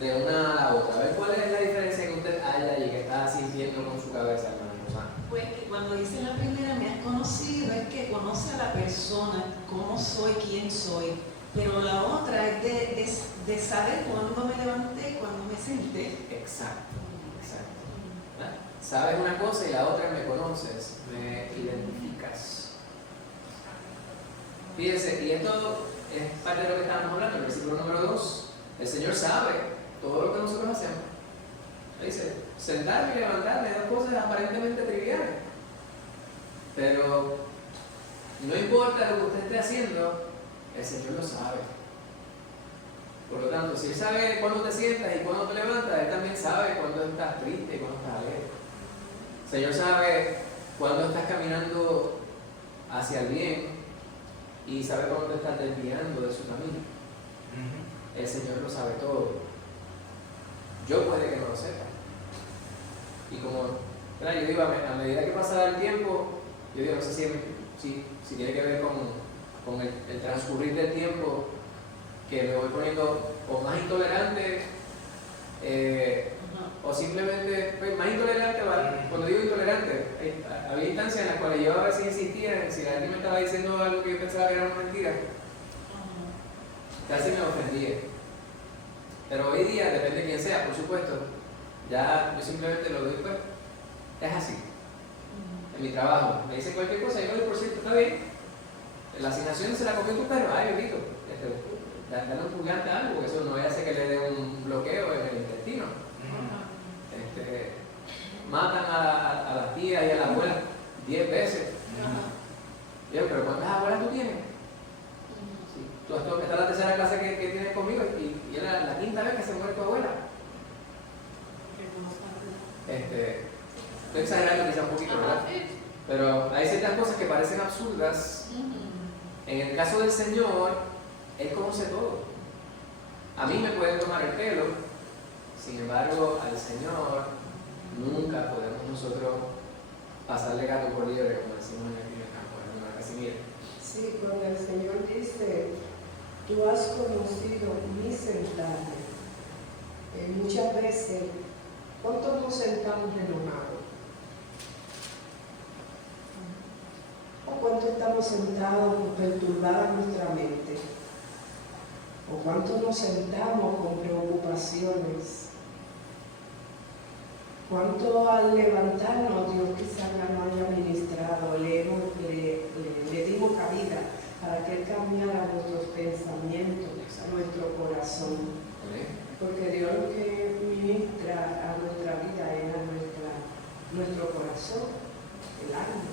de una a la otra. A ver cuál es la diferencia que usted haya y que está sintiendo con su cabeza, hermano Rosana. Pues que cuando dice la primera, me has conocido, es que conoce a la persona, cómo soy, quién soy. Pero la otra es de saber cuándo me levanté y cuándo me senté. Exacto. ¿Verdad? Sabes una cosa y la otra me conoces, me identificas. Fíjense, y esto es parte de lo que estábamos hablando, el versículo número 2. El Señor sabe todo lo que nosotros hacemos. Dice, sentarme y levantarme, dos cosas aparentemente triviales. Pero no importa lo que usted esté haciendo, el Señor lo sabe. Por lo tanto, si Él sabe cuándo te sientas y cuándo te levantas, Él también sabe cuándo estás triste y cuándo estás alegre. El Señor sabe cuándo estás caminando hacia el bien y sabe cuándo te estás desviando de su camino. el Señor lo sabe todo. Yo puede que no lo sepa. Y como, ¿verdad? Yo digo, a medida que pasaba el tiempo, yo digo, no sé si tiene que ver con el transcurrir del tiempo, que me voy poniendo o más intolerante, o simplemente, pues, más intolerante. Cuando digo intolerante, había instancias en las cuales yo a veces insistía en si alguien me estaba diciendo algo que yo pensaba que era una mentira, casi me ofendía. Pero hoy día, depende de quién sea, por supuesto, ya yo simplemente lo doy, pues, es así. En mi trabajo, me dicen cualquier cosa, yo, por cierto, está bien. La asignación se la comió tu perro, ay, Violito, dale un pulgante a algo, porque eso no vaya a hacer que le dé un bloqueo en el intestino. Matan a las tías y a la abuela 10 veces. Yo, pero ¿cuántas abuelas tú tienes? Sí. Esta es la tercera clase que tienes conmigo y es la quinta vez que se muere tu abuela. Estoy exagerando quizá un poquito, ¿verdad? Pero hay ciertas cosas que parecen absurdas. En el caso del Señor, Él conoce todo. A mí me pueden tomar el pelo, sin embargo, al Señor nunca podemos nosotros pasarle gato por liebre, como decimos en el campo, en una Casimira. Sí, cuando el Señor dice, tú has conocido mi sentarme. Muchas veces, ¿cuántos nos sentamos enojados? ¿O cuánto estamos sentados con perturbada nuestra mente? ¿O cuánto nos sentamos con preocupaciones? ¿Cuánto al levantarnos Dios quizás no nos haya ministrado, le dimos cabida para que Él cambiara nuestros pensamientos, a nuestro corazón? Porque Dios lo que ministra a nuestra vida es a nuestro corazón, el alma,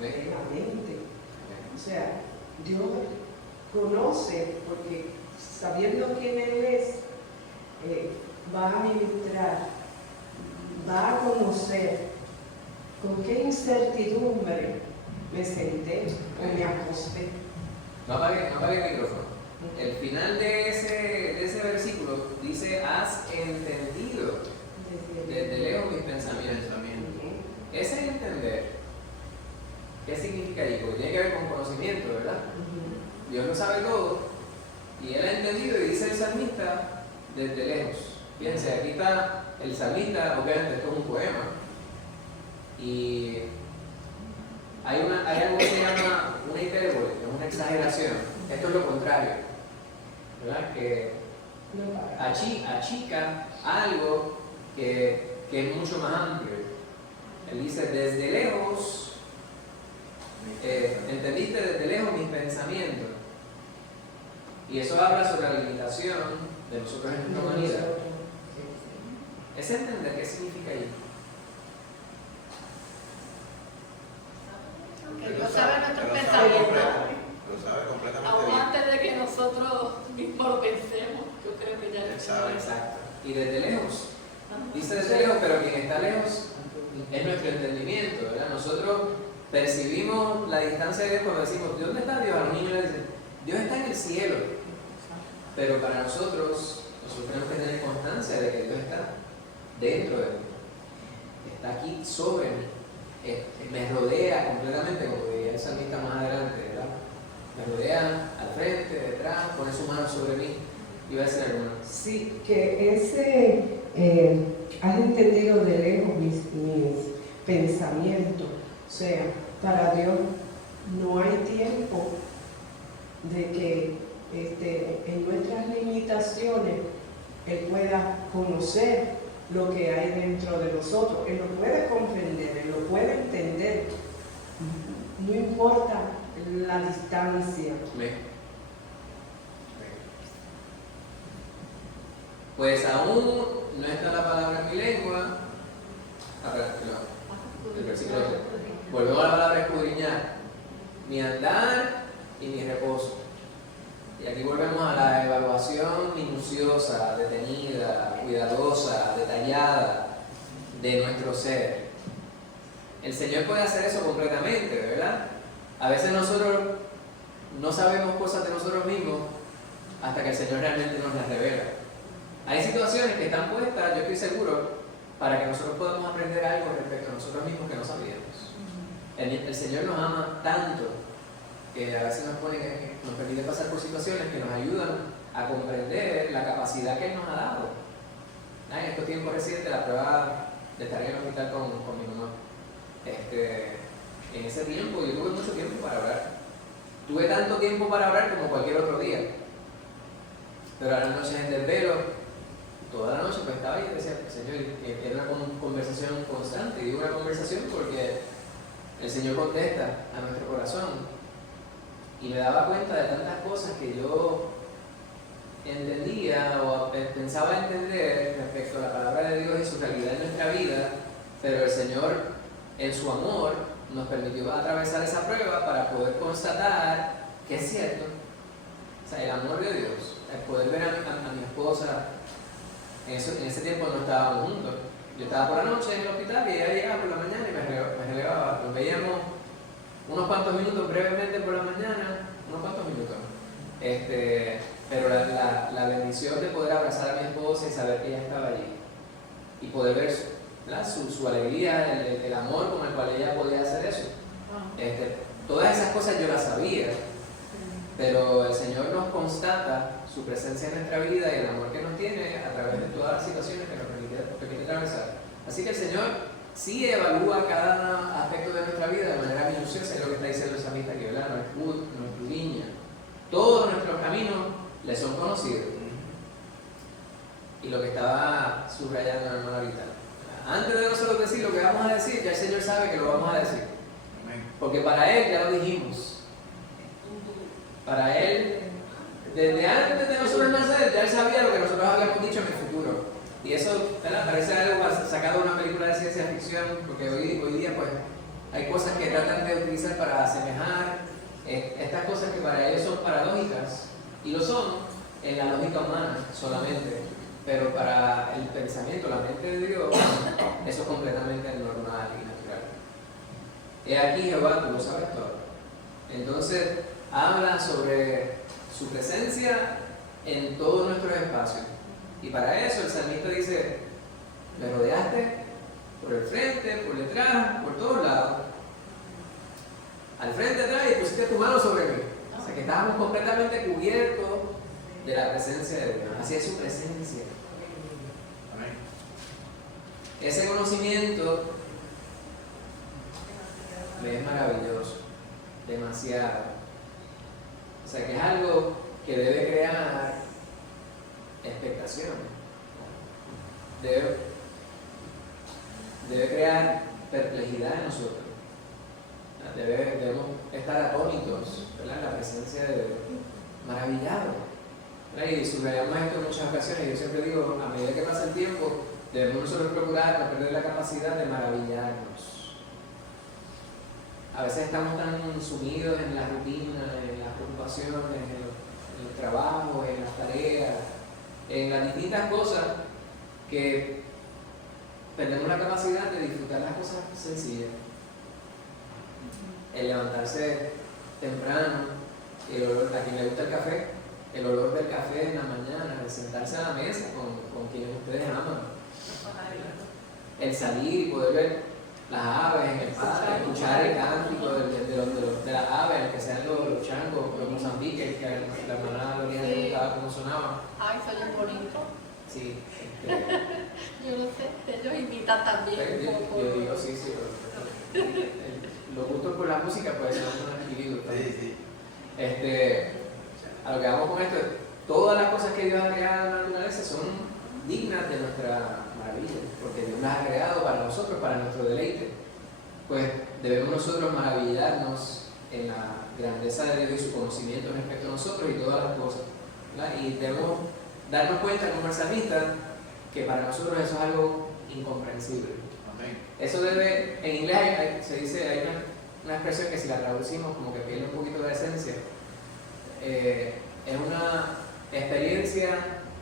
la mente. O sea, Dios conoce, porque sabiendo quién Él es, va a ministrar, va a conocer con qué incertidumbre me senté o me acosté. No apague el micrófono. El final de ese versículo dice, has entendido desde lejos mis pensamientos. Ese entender, ¿qué significa ahí? Porque tiene que ver con conocimiento, ¿verdad? Dios lo sabe todo y Él ha entendido, y dice el salmista, desde lejos. Fíjense, aquí está el salmista, obviamente esto es un poema, y hay algo que se llama una hipérbole, es una exageración. Esto es lo contrario, ¿verdad? Que achica algo que es mucho más amplio. Él dice, desde lejos, entendiste desde lejos mis pensamientos. Y eso habla sobre la limitación de nosotros en nuestra humanidad. Es entender qué significa ahí. Que Dios sabe nuestros pensamientos. Lo sabe completamente Aún bien. antes de que nosotros mismos lo pensemos, yo creo que ya Él lo sabe. Exacto. Y desde lejos. Dice desde lejos, pero quien está lejos es nuestro entendimiento, ¿verdad? Nosotros percibimos la distancia de Dios cuando decimos, ¿dónde está Dios? A los niños les dicen, Dios está en el cielo. Pero para nosotros tenemos que tener constancia de que Dios está dentro de mí. Está aquí sobre mí. Me rodea completamente, como diría el salmista más adelante, ¿verdad? Me rodea al frente, detrás, pone su mano sobre mí. Iba a decir alguna. Sí, que has entendido de lejos mis pensamientos. O sea, para Dios no hay tiempo de que en nuestras limitaciones Él pueda conocer lo que hay dentro de nosotros. Él lo puede comprender, Él lo puede entender. No importa la distancia. Pues aún no está la palabra en mi lengua. El versículo 3. Volvemos a la palabra escudriñar. Mi andar y mi reposo. Y aquí volvemos a la evaluación minuciosa, detenida, cuidadosa, detallada de nuestro ser. El Señor puede hacer eso completamente, ¿verdad? A veces nosotros no sabemos cosas de nosotros mismos hasta que el Señor realmente nos las revela. Hay situaciones que están puestas, yo estoy seguro, para que nosotros podamos aprender algo respecto a nosotros mismos que no sabíamos. El Señor nos ama tanto que a veces nos permite pasar por situaciones que nos ayudan a comprender la capacidad que Él nos ha dado. En estos tiempos recientes, la prueba de estar en el hospital con mi mamá, en ese tiempo yo tuve mucho tiempo para orar. Tuve tanto tiempo para orar como cualquier otro día. Pero a las noches en desvelo, toda la noche pues estaba ahí y decía, Señor, era una conversación constante. Y digo una conversación porque el Señor contesta a nuestro corazón. Y me daba cuenta de tantas cosas que yo entendía o pensaba entender respecto a la palabra de Dios y su realidad en nuestra vida, pero el Señor, en su amor, nos permitió atravesar esa prueba para poder constatar que es cierto. O sea, el amor de Dios, el poder ver a mi esposa, en ese tiempo no estábamos juntos. Yo estaba por la noche en el hospital y ella llegaba por la mañana y me relevaba. Nos veíamos unos cuantos minutos brevemente por la mañana, unos cuantos minutos. Pero la bendición de poder abrazar a mi esposa y saber que ella estaba allí y poder ver su alegría, el amor con el cual ella podía hacer eso. Todas esas cosas yo las sabía, pero el Señor nos constata su presencia en nuestra vida y el amor que nos tiene a través de todas las situaciones que nos permite atravesar. Así que el Señor sí evalúa cada aspecto de nuestra vida de manera minuciosa, es lo que está diciendo el salmista aquí, ¿verdad? No escudriña. Todos nuestros caminos le son conocidos. Y lo que estaba subrayando el hermano ahorita. Antes de nosotros decir lo que vamos a decir, ya el Señor sabe que lo vamos a decir. Porque para Él ya lo dijimos. Para Él, desde antes de nosotros nacer, ya Él sabía lo que nosotros habíamos dicho en el futuro. Y eso, ¿verdad? Parece algo sacado de una película de ciencia ficción, porque hoy día pues hay cosas que tratan de utilizar para asemejar estas cosas que para ellos son paradójicas, y lo son en la lógica humana solamente, pero para el pensamiento, la mente de Dios, eso es completamente normal y natural. He aquí Jehová, tú lo sabes todo. Entonces, habla sobre su presencia en todos nuestros espacios. Y para eso el salmista dice, me rodeaste por el frente, por detrás, por todos lados. Al frente, atrás, y pusiste tu mano sobre mí. O sea que estábamos completamente cubiertos de la presencia de Dios. Así es su presencia. Ese conocimiento me es maravilloso, demasiado. O sea que es algo que debe crear expectación. Debe crear perplejidad en nosotros. Debemos estar atónitos, ¿verdad? En la presencia de Dios, maravillados. Y subrayamos esto en muchas ocasiones. Yo siempre digo, a medida que pasa el tiempo, debemos nosotros procurar no perder la capacidad de maravillarnos. A veces estamos tan sumidos en la rutina, en las preocupaciones, en el trabajo, en las tareas, en las distintas cosas, que perdemos la capacidad de disfrutar las cosas sencillas. El levantarse temprano, el olor, a quien le gusta el café, el olor del café en la mañana, el sentarse a la mesa con quienes ustedes aman, el salir y poder ver las aves en el patio, escuchar el cántico de las aves, que sean los changos, los mozambiques, que la hermana Lorena le gustaba cómo sonaban. Ay, suena bonito. Sí. Yo no sé, ellos imitan también. Yo digo, sí, pero los gustos por la música pues son adquiridos. Sí. A lo que vamos con esto, todas las cosas que Dios ha creado en la naturaleza son dignas de nuestra maravilla, porque Dios las ha creado para nosotros, para nuestro deleite. Pues debemos nosotros maravillarnos en la grandeza de Dios y su conocimiento respecto a nosotros y todas las cosas, ¿verdad? Y debemos darnos cuenta como el salmista que para nosotros eso es algo incomprensible. Eso debe, en inglés se dice, hay una expresión que si la traducimos como que pierde un poquito de esencia. Es una experiencia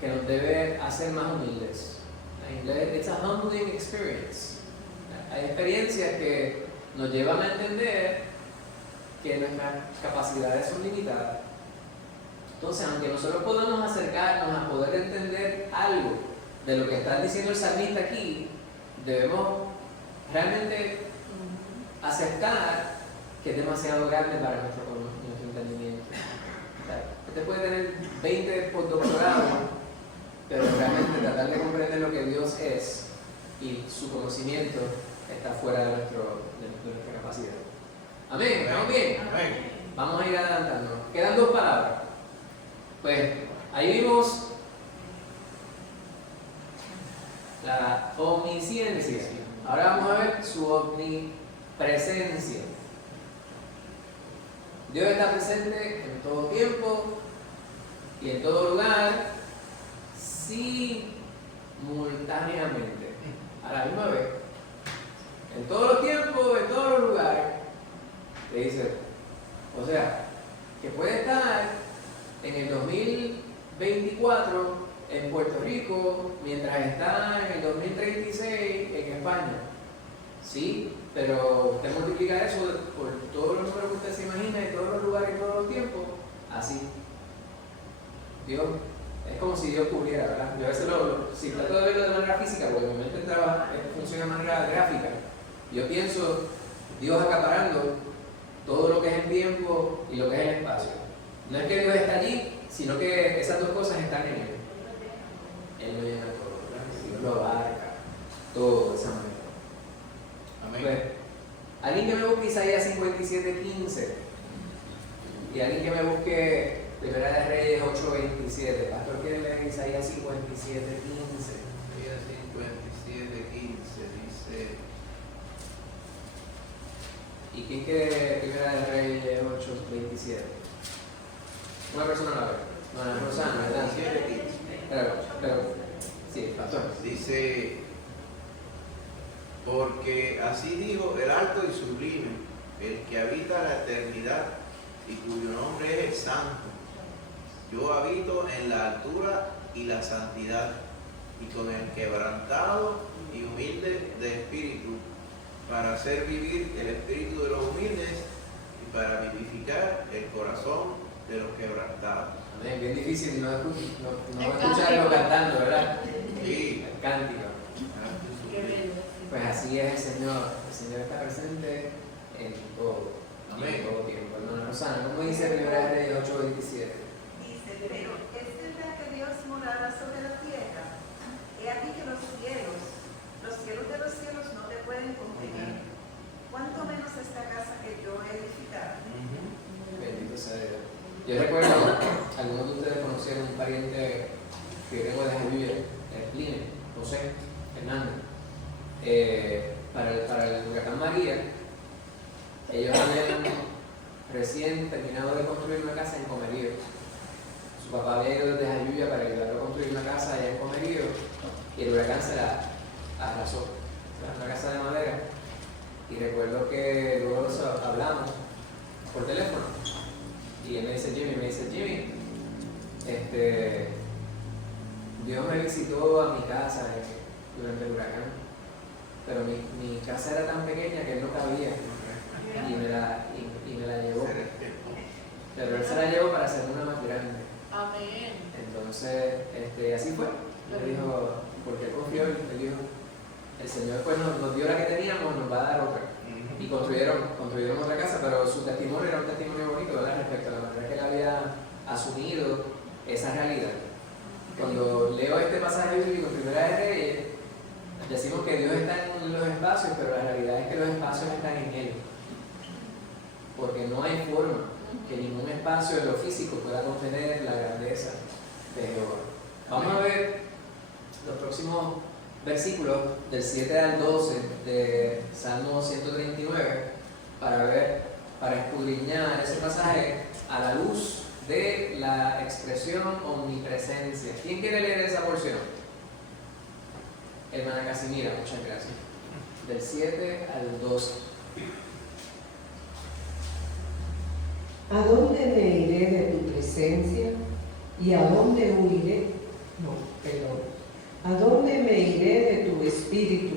que nos debe hacer más humildes. En inglés, it's a humbling experience. Hay experiencias que nos llevan a entender que nuestras capacidades son limitadas Entonces, aunque nosotros podamos acercarnos a poder entender algo de lo que está diciendo el salmista aquí, debemos realmente aceptar que es demasiado grande para nuestro entendimiento. O sea, usted puede tener 20 postdoctorados, pero realmente tratar de comprender lo que Dios es y su conocimiento está fuera de nuestra capacidad. Amén, ¿estamos bien? Amén. Vamos a ir adelantando. Quedan 2 palabras. Pues ahí vimos la omnisciencia. Ahora vamos a ver su omnipresencia. Dios está presente en todo tiempo y en todo lugar, simultáneamente, a la misma vez. En todos los tiempos, en todos los lugares. Le dice, o sea, que puede estar en el 2024 en Puerto Rico mientras está en el 2036 en España. Sí, pero usted multiplica eso por todos los números que usted se imagina, en todos los lugares, en todos los tiempos, así. Dios, es como si Dios cubriera, ¿verdad? Yo a veces si trato de verlo de manera física, porque mi mente funciona de manera gráfica, yo pienso Dios acaparando todo lo que es el tiempo y lo que es el espacio. No es que Dios está allí, sino que esas dos cosas están en Él. Él lo llena todo, ¿verdad? Dios lo abarca, todo de esa manera. Amén. Pues, alguien que me busque Isaías 57:15 y alguien que me busque Primera de Reyes 8:27. Pastor, ¿quiere leer Isaías 57:15? Isaías 57:15 dice. ¿Y quién quiere Primera de Reyes 8:27? Una persona a la vez. No, Rosana, ¿verdad? 57:15. Pero, sí, pastor. Dice, porque así dijo el alto y sublime, el que habita la eternidad y cuyo nombre es el santo. Yo habito en la altura y la santidad, y con el quebrantado y humilde de espíritu, para hacer vivir el espíritu de los humildes y para vivificar el corazón de los quebrantados. Amén, bien difícil no El escucharlo cántico. cantando, ¿verdad? Sí. El cántico. Qué bello. Pues así es el Señor. El Señor está presente en todo. Amén. En todo tiempo. Hermana Rosana, ¿cómo dice Primera de Reyes 8:27? Dice, pero ¿es verdad que Dios morara sobre la tierra? He aquí que los cielos de los cielos no te pueden contener. ¿Cuánto menos esta casa que yo he edificado? Bendito sea Dios. Yo recuerdo, algunos de ustedes conocieron un pariente que tengo de Jayuya, Pline, José Hernández. Para el huracán María, ellos habían recién terminado de construir una casa en Comerío. Su papá había ido desde Jayuya para ayudarlo a construir una casa allá en Comerío y el huracán se la arrasó. Una casa de madera. Y recuerdo que luego hablamos por teléfono y él me dice, Jimmy, Dios me visitó a mi casa durante el huracán, pero mi casa era tan pequeña que él no cabía y me la llevó, pero él se la llevó para hacer una más grande. Amén. Entonces, así fue. Le dijo, porque él confió, le dijo, el Señor pues nos dio la que teníamos, nos va a dar otra. Y construyeron otra casa, pero su testimonio era un testimonio bonito, ¿verdad? Respecto a la manera que él había asumido esa realidad. Cuando leo este pasaje bíblico en Primera de Reyes, decimos que Dios está en los espacios, pero la realidad es que los espacios están en Él. Porque no hay forma que ningún espacio de lo físico pueda contener la grandeza de Jehová. Vamos a ver los próximos versículos del 7 al 12 de Salmo 139 para escudriñar ese pasaje a la luz de la expresión omnipresencia. ¿Quién quiere leer esa porción? Hermana Casimira, muchas gracias. Del 7 al 12. ¿A dónde me iré de tu presencia? ¿Y a dónde huiré? ¿A dónde me iré de tu espíritu?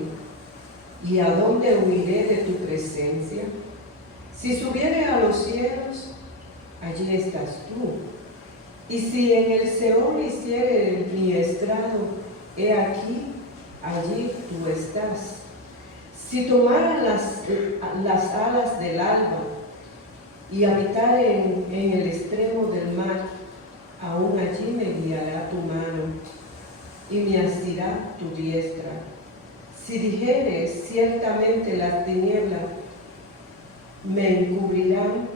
¿Y a dónde huiré de tu presencia? Si subiere a los cielos, allí estás tú. Y si en el Seol hiciere mi estrado, he aquí, allí tú estás. Si tomara las alas del alba y habitar en el extremo del mar, aún allí me guiará tu mano y me asirá tu diestra. Si dijere, ciertamente las tinieblas me encubrirán,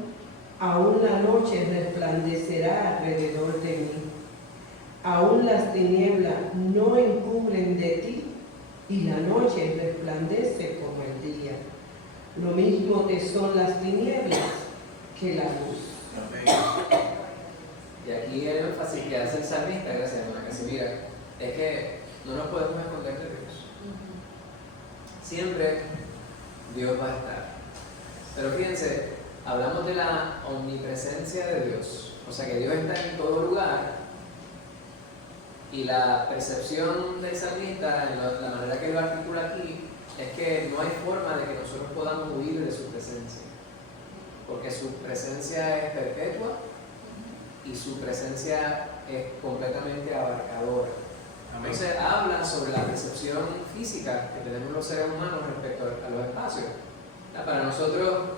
aún la noche resplandecerá alrededor de mí. Aún las tinieblas no encubren de ti, y la noche resplandece como el día. Lo mismo te son las tinieblas que la luz. Amén. Y aquí el énfasis que hace el salmista, gracias hermana Casimira, es que no nos podemos esconder de Dios. Siempre Dios va a estar. Pero fíjense, hablamos de la omnipresencia de Dios, o sea que Dios está en todo lugar, y la percepción del salmista, la manera que lo articula aquí, es que no hay forma de que nosotros podamos huir de su presencia, porque su presencia es perpetua y su presencia es completamente abarcadora. Amén. Entonces habla sobre la percepción física que tenemos los seres humanos respecto a los espacios. Para nosotros,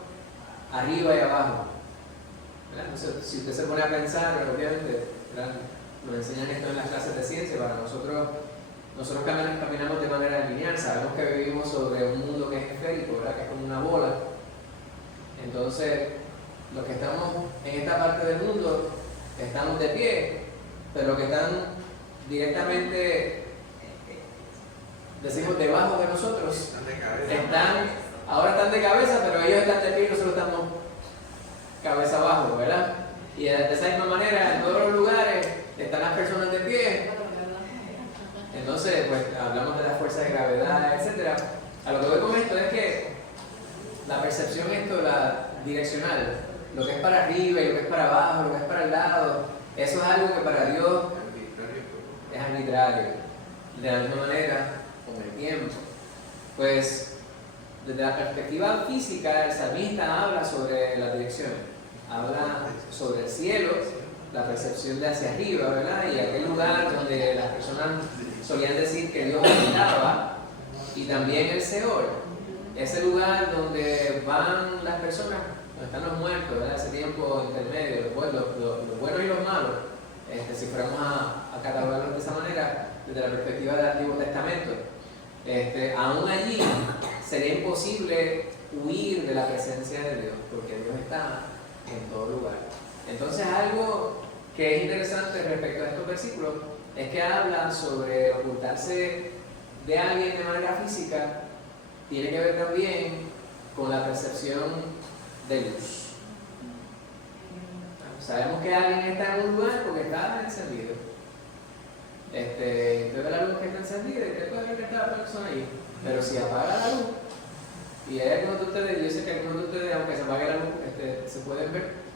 arriba y abajo. Entonces, si usted se pone a pensar, obviamente, nos enseñan esto en las clases de ciencia, para nosotros caminamos de manera lineal, sabemos que vivimos sobre un mundo que es esférico, ¿verdad? Que es como una bola. Entonces, los que estamos en esta parte del mundo estamos de pie, pero los que están directamente, decimos, debajo de nosotros, Están de cabeza. ahora están de cabeza, pero ellos están de pie y nosotros estamos cabeza abajo, ¿verdad? Y de esa misma manera, en todos los lugares están las personas de pie. Entonces, pues hablamos de la fuerza de gravedad, etc. A lo que voy con esto es que la percepción la direccional, lo que es para arriba y lo que es para abajo, lo que es para el lado, eso es algo que para Dios es arbitrario. De la misma manera, con el tiempo. Pues, desde la perspectiva física, el salmista habla sobre las direcciones, habla sobre el cielo, la percepción de hacia arriba, ¿verdad? Y aquel lugar donde las personas solían decir que Dios habitaba, y también el Seol, ese lugar donde van las personas, donde están los muertos, ¿verdad? Ese tiempo intermedio, los buenos y los malos, si fuéramos a catalogarlos de esa manera, desde la perspectiva del Antiguo Testamento. Aún allí sería imposible huir de la presencia de Dios, porque Dios está en todo lugar. Entonces, algo que es interesante respecto a estos versículos es que habla sobre ocultarse de alguien de manera física, tiene que ver también con la percepción de luz. Sabemos que alguien está en un lugar porque está encendido. Usted ve la luz que está encendida y usted puede ver que está la persona ahí. Pero si apaga la luz, y hay algunos de ustedes, yo sé que algunos de ustedes, aunque se apague la luz, se pueden ver.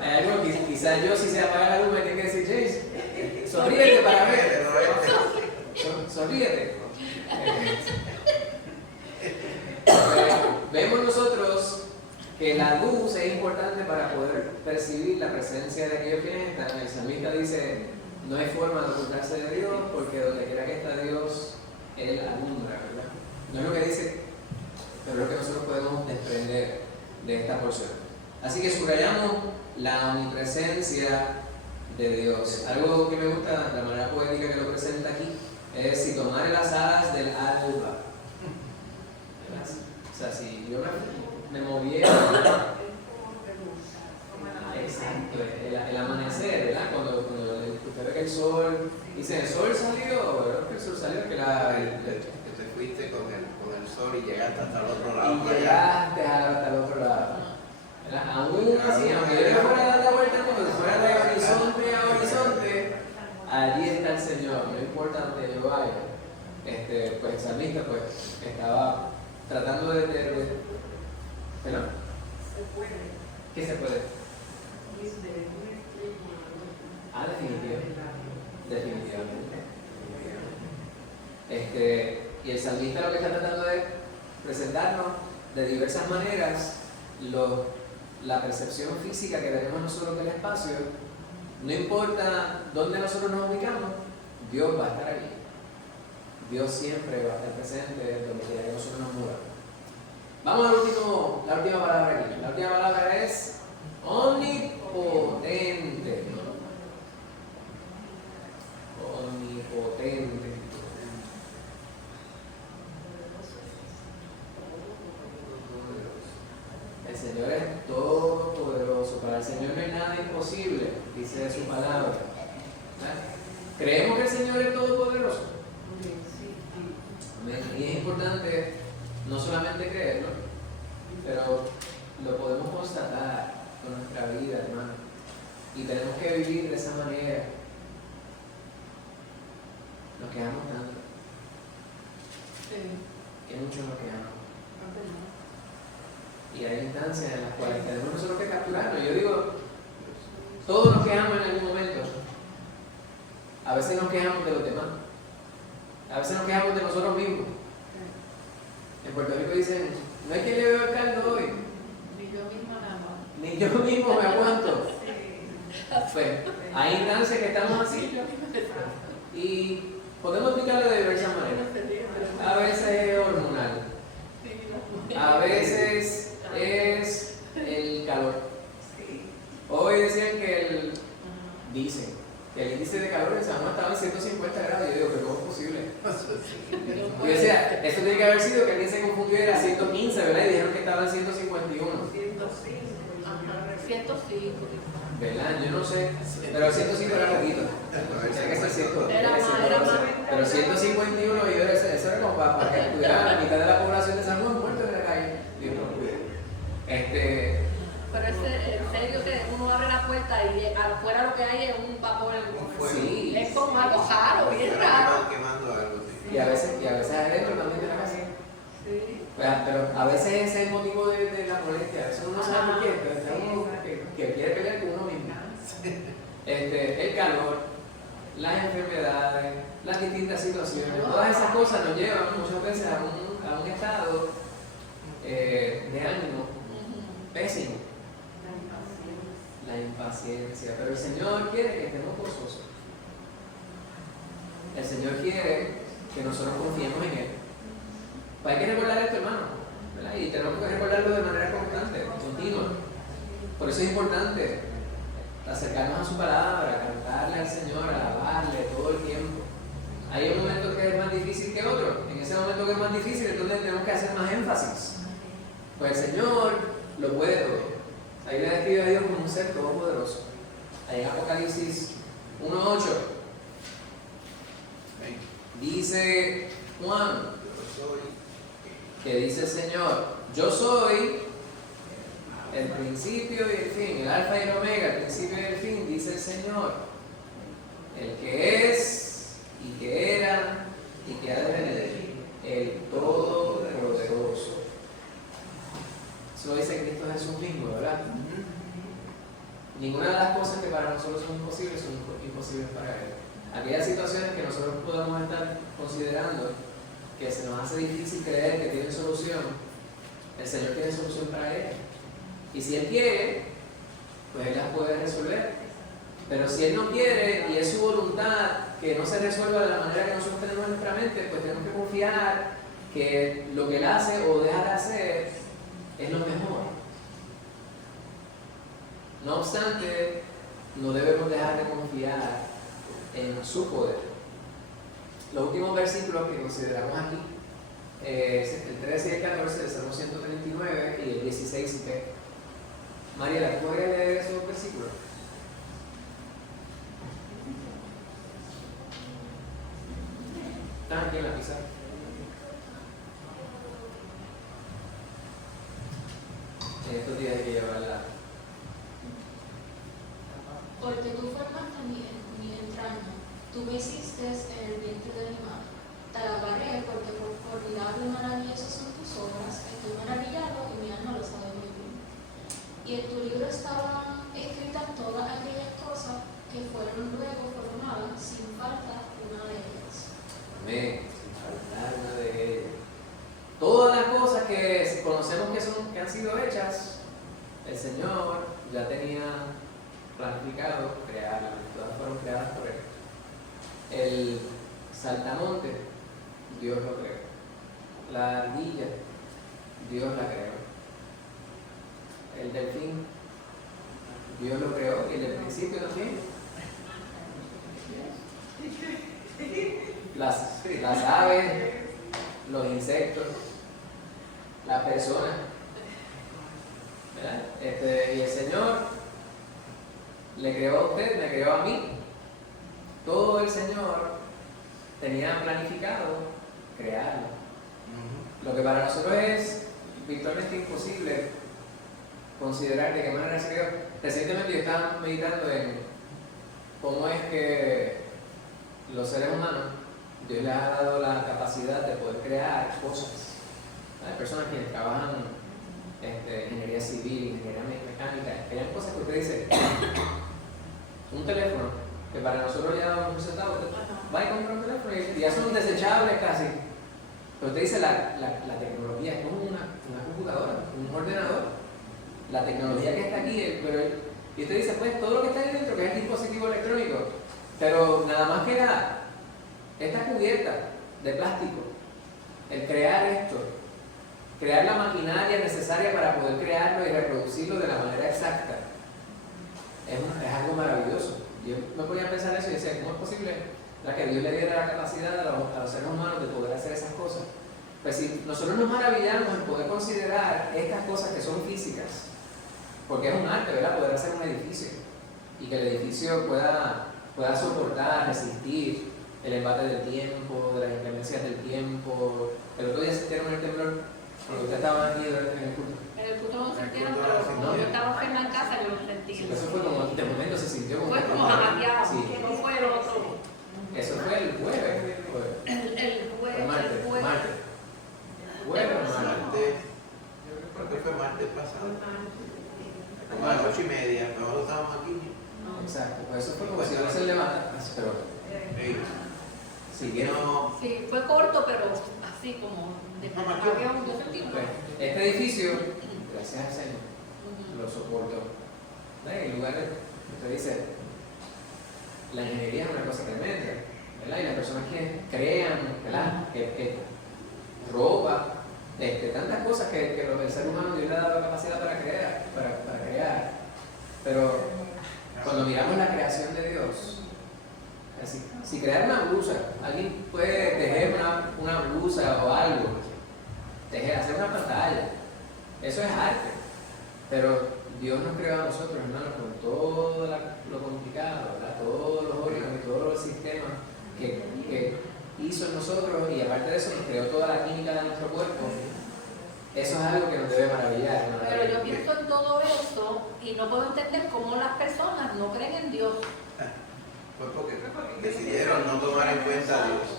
Hay algo que quizás yo, si se apaga la luz, me tiene que decir, James, sonríete para ver. Sonríete. Vemos nosotros que la luz es importante para poder percibir la presencia de aquellos que están. El salmista dice, no hay forma de ocultarse de Dios, porque donde quiera que está Dios, Él alumbra, ¿verdad? No es lo que dice, pero es lo que nosotros podemos desprender de esta porción. Así que subrayamos la omnipresencia de Dios. Algo que me gusta, la manera poética que lo presenta aquí, es si tomare las alas del alba. O sea, si yo me moviera, exacto, el amanecer, ¿verdad? Cuando usted ve que el sol, dice, el sol salió, ¿verdad? Que el sol salió, que Que te fuiste con el sol y llegaste hasta el otro lado. y llegaste hasta el otro lado. ¿Verdad? Aún así, aunque yo fuera a dar la vuelta, cuando fuera de horizonte a horizonte, allí está el Señor, no importa donde yo vaya. Pues el salmista pues estaba tratando de ¿perdón? Se puede. ¿Qué se puede? Definitivamente. Y el salmista lo que está tratando de presentarnos de diversas maneras, la percepción física que tenemos nosotros del espacio, no importa dónde nosotros nos ubicamos, Dios va a estar allí. Dios siempre va a estar presente donde quiera que nosotros nos movamos. Vamos a la última palabra aquí. La última palabra es omnipotente. Omnipotente. El Señor es todopoderoso. Para el Señor no hay nada imposible, dice su palabra. ¿Creemos que el Señor es todopoderoso? Amén. Y es importante no solamente creerlo, pero lo podemos constatar con nuestra vida, hermano. Y tenemos que vivir de esa manera. Nos quejamos tanto. Que mucho nos quejamos. Y hay instancias en las cuales tenemos nosotros que capturarnos. Yo digo, todos nos quejamos en algún momento. A veces nos quejamos de los demás. A veces nos quejamos de nosotros mismos. En Puerto Rico dicen, no hay que le veo el caldo hoy. Ni yo misma nada más. Ni yo mismo me aguanto. Pues, hay instancias que estamos así. Y podemos explicarlo de diversas maneras. A veces es hormonal. A veces es el calor. Hoy decían que dicen que el índice de calor en San Juan estaba en 150 grados. Yo digo, pero ¿cómo es posible? Yo decía, eso tiene que haber sido que alguien se confundió y era 115, ¿verdad? Y dijeron que estaba en 151. 105. ¿Verdad? Yo no sé, pero 105 era poquito. Tenía que ser 100. Era más. Pero 151, y eso era como para que estuviera la mitad de la población de San Juan muerto en la calle. Dios no cuide. Pero en serio que uno abre la puerta y afuera lo que hay es un vapor. Sí. Es como algo raro, bien raro. Quemando algo, sí. Y a veces adentro también de la casa. Sí. Pero a veces ese es el motivo de la molestia. A veces uno no sabe por qué, pero está uno que quiere pelear con uno mismo. El calor, las enfermedades, las distintas situaciones, todas esas cosas nos llevan muchas veces a un estado de ánimo pésimo. La impaciencia. Pero el Señor quiere que estemos gozosos. El Señor quiere que nosotros confiemos en Él. Pues hay que recordar esto, hermano, ¿verdad? Y tenemos que recordarlo de manera constante, continua. Por eso es importante acercarnos a su palabra, cantarle al Señor, alabarle todo el tiempo. Hay un momento que es más difícil que otro. En ese momento que es más difícil, entonces tenemos que hacer más énfasis. Pues el Señor lo puede todo. Ahí le describe a Dios como un ser todopoderoso. Ahí en Apocalipsis 1:8 dice Juan, que dice el Señor, yo soy el principio y el fin, el alfa y el omega, el principio y el fin, dice el Señor, el que es y que era y que ha de venir, el todopoderoso. Eso dice Cristo Jesús mismo, ¿verdad? Ninguna de las cosas que para nosotros son imposibles para Él. Aquellas situaciones que nosotros podamos estar considerando que se nos hace difícil creer que tienen solución, el Señor tiene solución para ellas. Y si Él quiere, pues Él las puede resolver. Pero si Él no quiere y es su voluntad que no se resuelva de la manera que nosotros tenemos en nuestra mente, pues tenemos que confiar que lo que Él hace o deja de hacer es lo mejor. No obstante, no debemos dejar de confiar en su poder. Los últimos versículos que consideramos aquí, el 13 y el 14 del Salmo 139 y el 16b. Mariela, ¿tú podrías leer esos versículos? Están aquí en la pizarra. En estos días hay que llevarla. Porque tú formaste mi entraña, tú me hiciste en el vientre de mi madre. Te alabaré porque por formidable y maravillosas son tus obras, estoy maravillado y mi alma lo sabe muy bien. Y en tu libro estaban escritas todas aquellas cosas que fueron luego formadas, sin falta una de ellas. Amén, sin faltar una de ellas. Todas las cosas que conocemos que planificado crearlas, todas fueron creadas por Él. El saltamonte, Dios lo creó. La ardilla, Dios la creó. El delfín, Dios lo creó, y desde el principio también. Las aves, los insectos, la persona, ¿verdad? Y el Señor le creó a usted, me creó a mí. Todo el Señor tenía planificado crearlo. Lo que para nosotros es virtualmente imposible considerar de qué manera se creó. Recientemente yo estaba meditando en cómo es que los seres humanos, Dios les ha dado la capacidad de poder crear cosas. Hay personas que trabajan ingeniería civil, ingeniería mecánica, crean cosas que usted dice, un teléfono, que para nosotros ya damos un centavo, va y compra un teléfono y ya son desechables casi. Pero usted dice, la tecnología es como una computadora, un ordenador. La tecnología que está aquí, y usted dice, pues todo lo que está ahí dentro, que es el dispositivo electrónico, pero nada más que esta cubierta de plástico, el crear esto, crear la maquinaria necesaria para poder crearlo y reproducirlo de la manera exacta, es algo maravilloso. Yo me ponía a pensar eso y decía, ¿cómo es posible que Dios le diera la capacidad a los seres humanos de poder hacer esas cosas? Pues si nosotros nos maravillamos en poder considerar estas cosas que son físicas, porque es un arte, ¿verdad? Poder hacer un edificio y que el edificio pueda soportar, resistir el embate del tiempo, de las inclemencias del tiempo. El otro día sintieron el temblor, cuando ustedes estaban aquí en el culto. En el culto no sintieron, pero cuando yo estaba enferma en casa yo lo sentí. Sí, eso fue como, de momento se sintió como... Fue como jamateado, sí. que no fue el otro. Eso fue el jueves. El jueves. Martes. Jueves o martes. Creo que fue martes pasado. Como a las 8:30, nosotros estábamos aquí. Exacto, pues eso fue como si no se levanta, pero siguieron. Sí, fue corto, pero así como de yo sentí. Pues, este edificio, gracias al Señor, lo soportó. En lugares, usted dice, la ingeniería es una cosa tremenda, ¿verdad? Y las personas que crean, ¿verdad? Que ropa, tantas cosas que el ser humano Dios le ha dado la capacidad para crear. Pero cuando miramos la creación de Dios, así, si crear una blusa, alguien puede tejer una blusa o algo, hacer una pantalla, eso es arte. Pero Dios nos creó a nosotros, hermanos, con todo lo complicado, ¿verdad? Todos los órganos y todos los sistemas que hizo en nosotros, y aparte de eso nos creó toda la química de nuestro cuerpo. Eso es algo que nos debe maravillar. Pero yo pienso en todo eso y no puedo entender cómo las personas no creen en Dios. Fue porque decidieron no tomar en cuenta a Dios.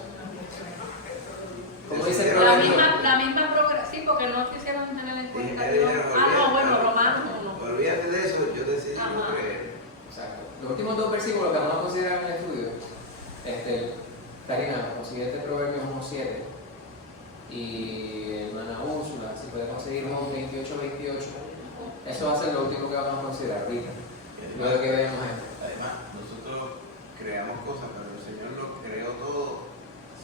Como dice el La proverbio, misma progresión, sí, porque no quisieron tener en cuenta a Dios. No, bueno, Romanos 1. Olvídate de eso, yo decidí no creer. exacto. Los últimos dos versículos que vamos a considerar en el estudio, Karina, consiguiente Proverbios 1:7 y hermana Úrsula, si puede conseguir 28:28, eso va a ser lo último que vamos a considerar ahorita. Luego que veamos esto. Además, nosotros creamos cosas, pero el Señor lo creó todo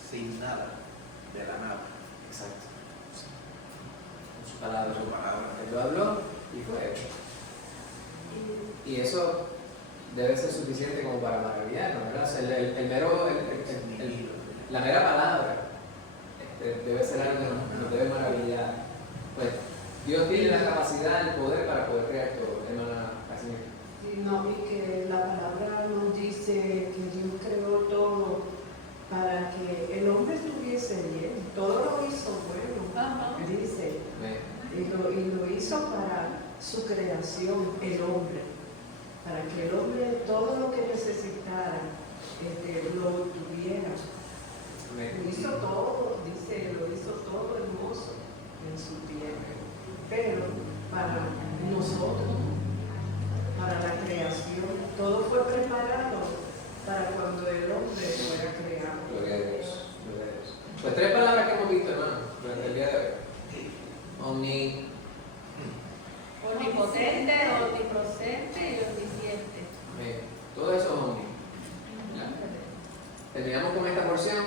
sin nada, de la nada. Exacto. Con su palabra. Su palabra. Él lo habló y fue hecho. Y eso debe ser suficiente como para maravillarnos, ¿verdad? O sea, la mera palabra debe ser algo que nos debe maravillar. Pues Dios tiene la capacidad, el poder para poder crear todo, hermana Casimir. Sí, no, y que la palabra nos dice que Dios creó todo para que el hombre estuviese bien. Todo lo hizo bueno, dice. Y lo hizo para su creación, el hombre. Para que el hombre todo lo que necesitara lo tuviera. Lo hizo todo, dice, lo hizo todo hermoso en su tiempo. Pero para nosotros, para la creación, todo fue preparado para cuando el hombre fuera creado. Gloria a Dios. Gloria a Dios. Pues 3 palabras que hemos visto, hermano, durante el día de hoy. Omnipotente, omnipresente y omnisciente. Amén. porción,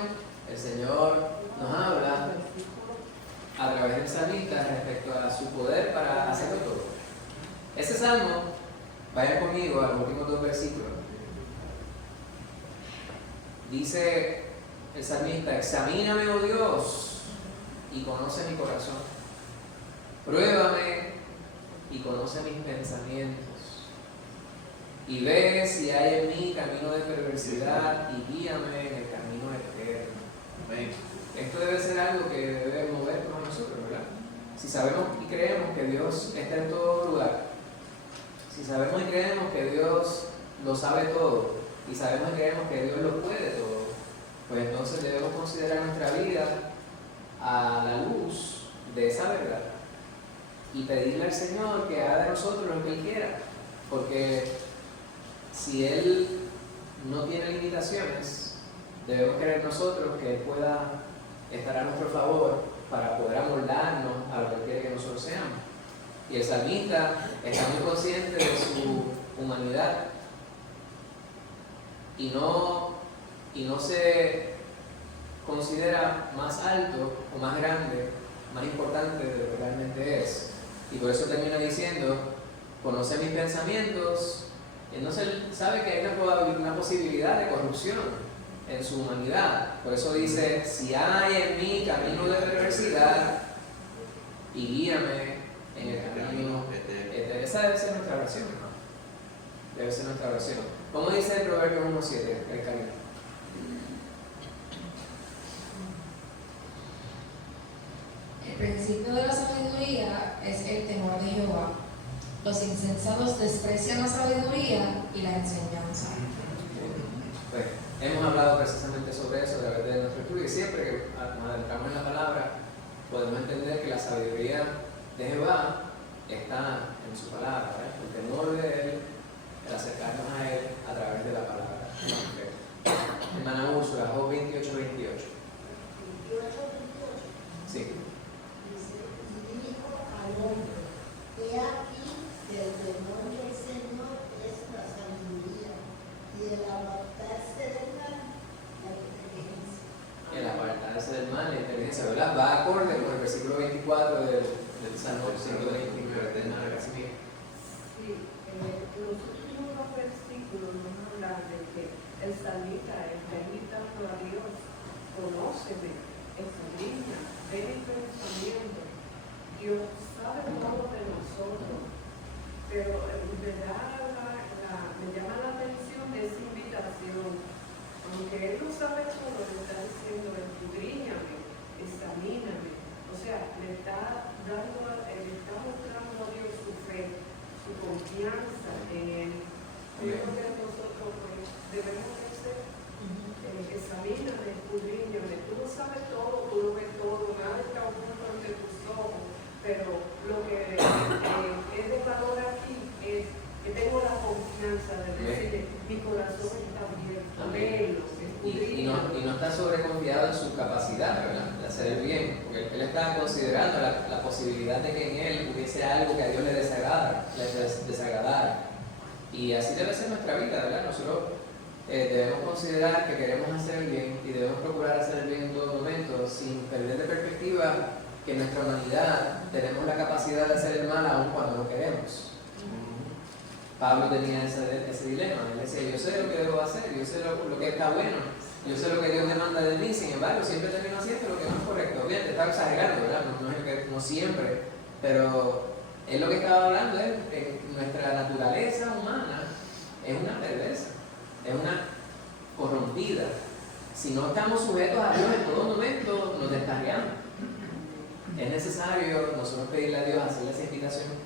el Señor nos habla a través del salmista respecto a su poder para hacerlo todo. Ese salmo, vayan conmigo a los últimos 2 versículos. Dice el salmista: examíname, oh Dios, y conoce mi corazón. Pruébame y conoce mis pensamientos. Y ve si hay en mí camino de perversidad y guíame en el camino eterno. Amén. Esto debe ser algo que debe movernos a nosotros, ¿verdad? Si sabemos y creemos que Dios está en todo lugar, si sabemos y creemos que Dios lo sabe todo, y sabemos y creemos que Dios lo puede todo, pues entonces debemos considerar nuestra vida a la luz de esa verdad y pedirle al Señor que haga de nosotros lo que Él quiera, porque si Él no tiene limitaciones, debemos creer nosotros que Él pueda estar a nuestro favor para poder amoldarnos a lo que Él quiere que nosotros seamos. Y el salmista está muy consciente de su humanidad y no se considera más alto o más grande, más importante de lo que realmente es. Y por eso termina diciendo: conoce mis pensamientos. Entonces él sabe que hay una posibilidad de corrupción en su humanidad. Por eso dice: si hay en mí camino de perversidad, y guíame en el camino eterno. Esa debe ser nuestra oración, ¿no? Debe ser nuestra oración. ¿Cómo dice en Proverbios 1:7, el camino? El principio de la sabiduría es el temor de Jehová. Los insensatos desprecian la sabiduría y la enseñanza. Pues, hemos hablado precisamente sobre eso a través de nuestro estudio, y siempre que nos adentramos en la palabra podemos entender que la sabiduría de Jehová está en su palabra, ¿verdad? El temor de Él, el acercarnos a Él a través de la palabra. Hermana Úrsula, Job 28:28. Sí. Dice: y dijo al hombre: he aquí que el temor del Señor es la sabiduría, y el apartarse del mal, la inteligencia. El apartarse del mal, la inteligencia, ¿verdad? Va acorde con el versículo 24 del Salmo 125, de hermana Casimira. Sí, los últimos 2 versículos nos hablan de que el salmista está invitando a Dios: conóceme, escudriña, ve mi pensamiento. Dios sabe todo de nosotros, pero me llama la atención esa invitación. Aunque Él lo sabe todo, le está diciendo: escudriñame, examíname. O sea, le está mostrando a Dios su fe, su confianza en Él. Yo creo que nosotros pues, debemos hacer: examíname, escudriñame. Tú lo sabes todo, tú lo ves todo, nada está oculto ante tus ojos. Pero lo que es de valor aquí es que tengo la confianza de decirle: mi corazón está abierto, léelo, Y no está sobreconfiado en su capacidad, ¿verdad?, de hacer el bien, porque él está considerando la posibilidad de que en él hubiese algo que a Dios le desagradara. Y así debe ser nuestra vida, ¿verdad? Nosotros debemos considerar que queremos hacer el bien y debemos procurar hacer el bien en todo momento, sin perder de perspectiva que en nuestra humanidad tenemos la capacidad de hacer el mal aun cuando no queremos. Pablo tenía ese dilema. Él decía: yo sé lo que debo hacer, yo sé lo que está bueno, yo sé lo que Dios demanda de mí, sin embargo siempre termino haciendo lo que no es correcto. Bien, te estaba exagerando, ¿verdad? No siempre, pero él lo que estaba hablando es que nuestra naturaleza humana es una perversa, es una corrompida. Si no estamos sujetos a Dios en todo momento, nos descarriamos. Es necesario nosotros pedirle a Dios, hacerle esa invitación,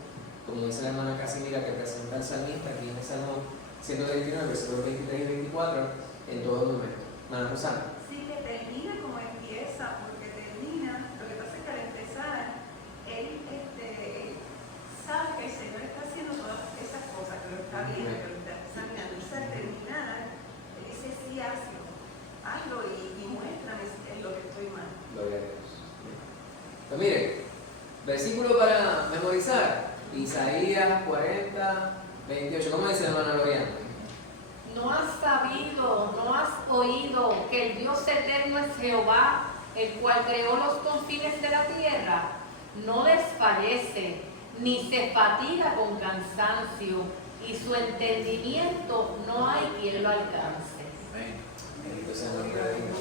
como dice la hermana Casimira, que presenta el salmista aquí en el Salmo 129, versículos 23 y 24, en todo momento. Hermana Rosana. Sí, que termina como empieza, porque termina, lo que pasa es que al empezar, él sabe que el Señor está haciendo todas esas cosas, que lo está viendo, que lo está examinando. Entonces al terminar, él dice: sí, hazlo y muéstrame en lo que estoy mal. Gloria a Dios. Pues mire, versículo para memorizar: Isaías 40:28. ¿Cómo dice la hermana Loriana? No has sabido, no has oído que el Dios eterno es Jehová, el cual creó los confines de la tierra? No desfallece, ni se fatiga con cansancio, y su entendimiento no hay quien lo alcance. Amén. Bendito sea el nombre de Dios.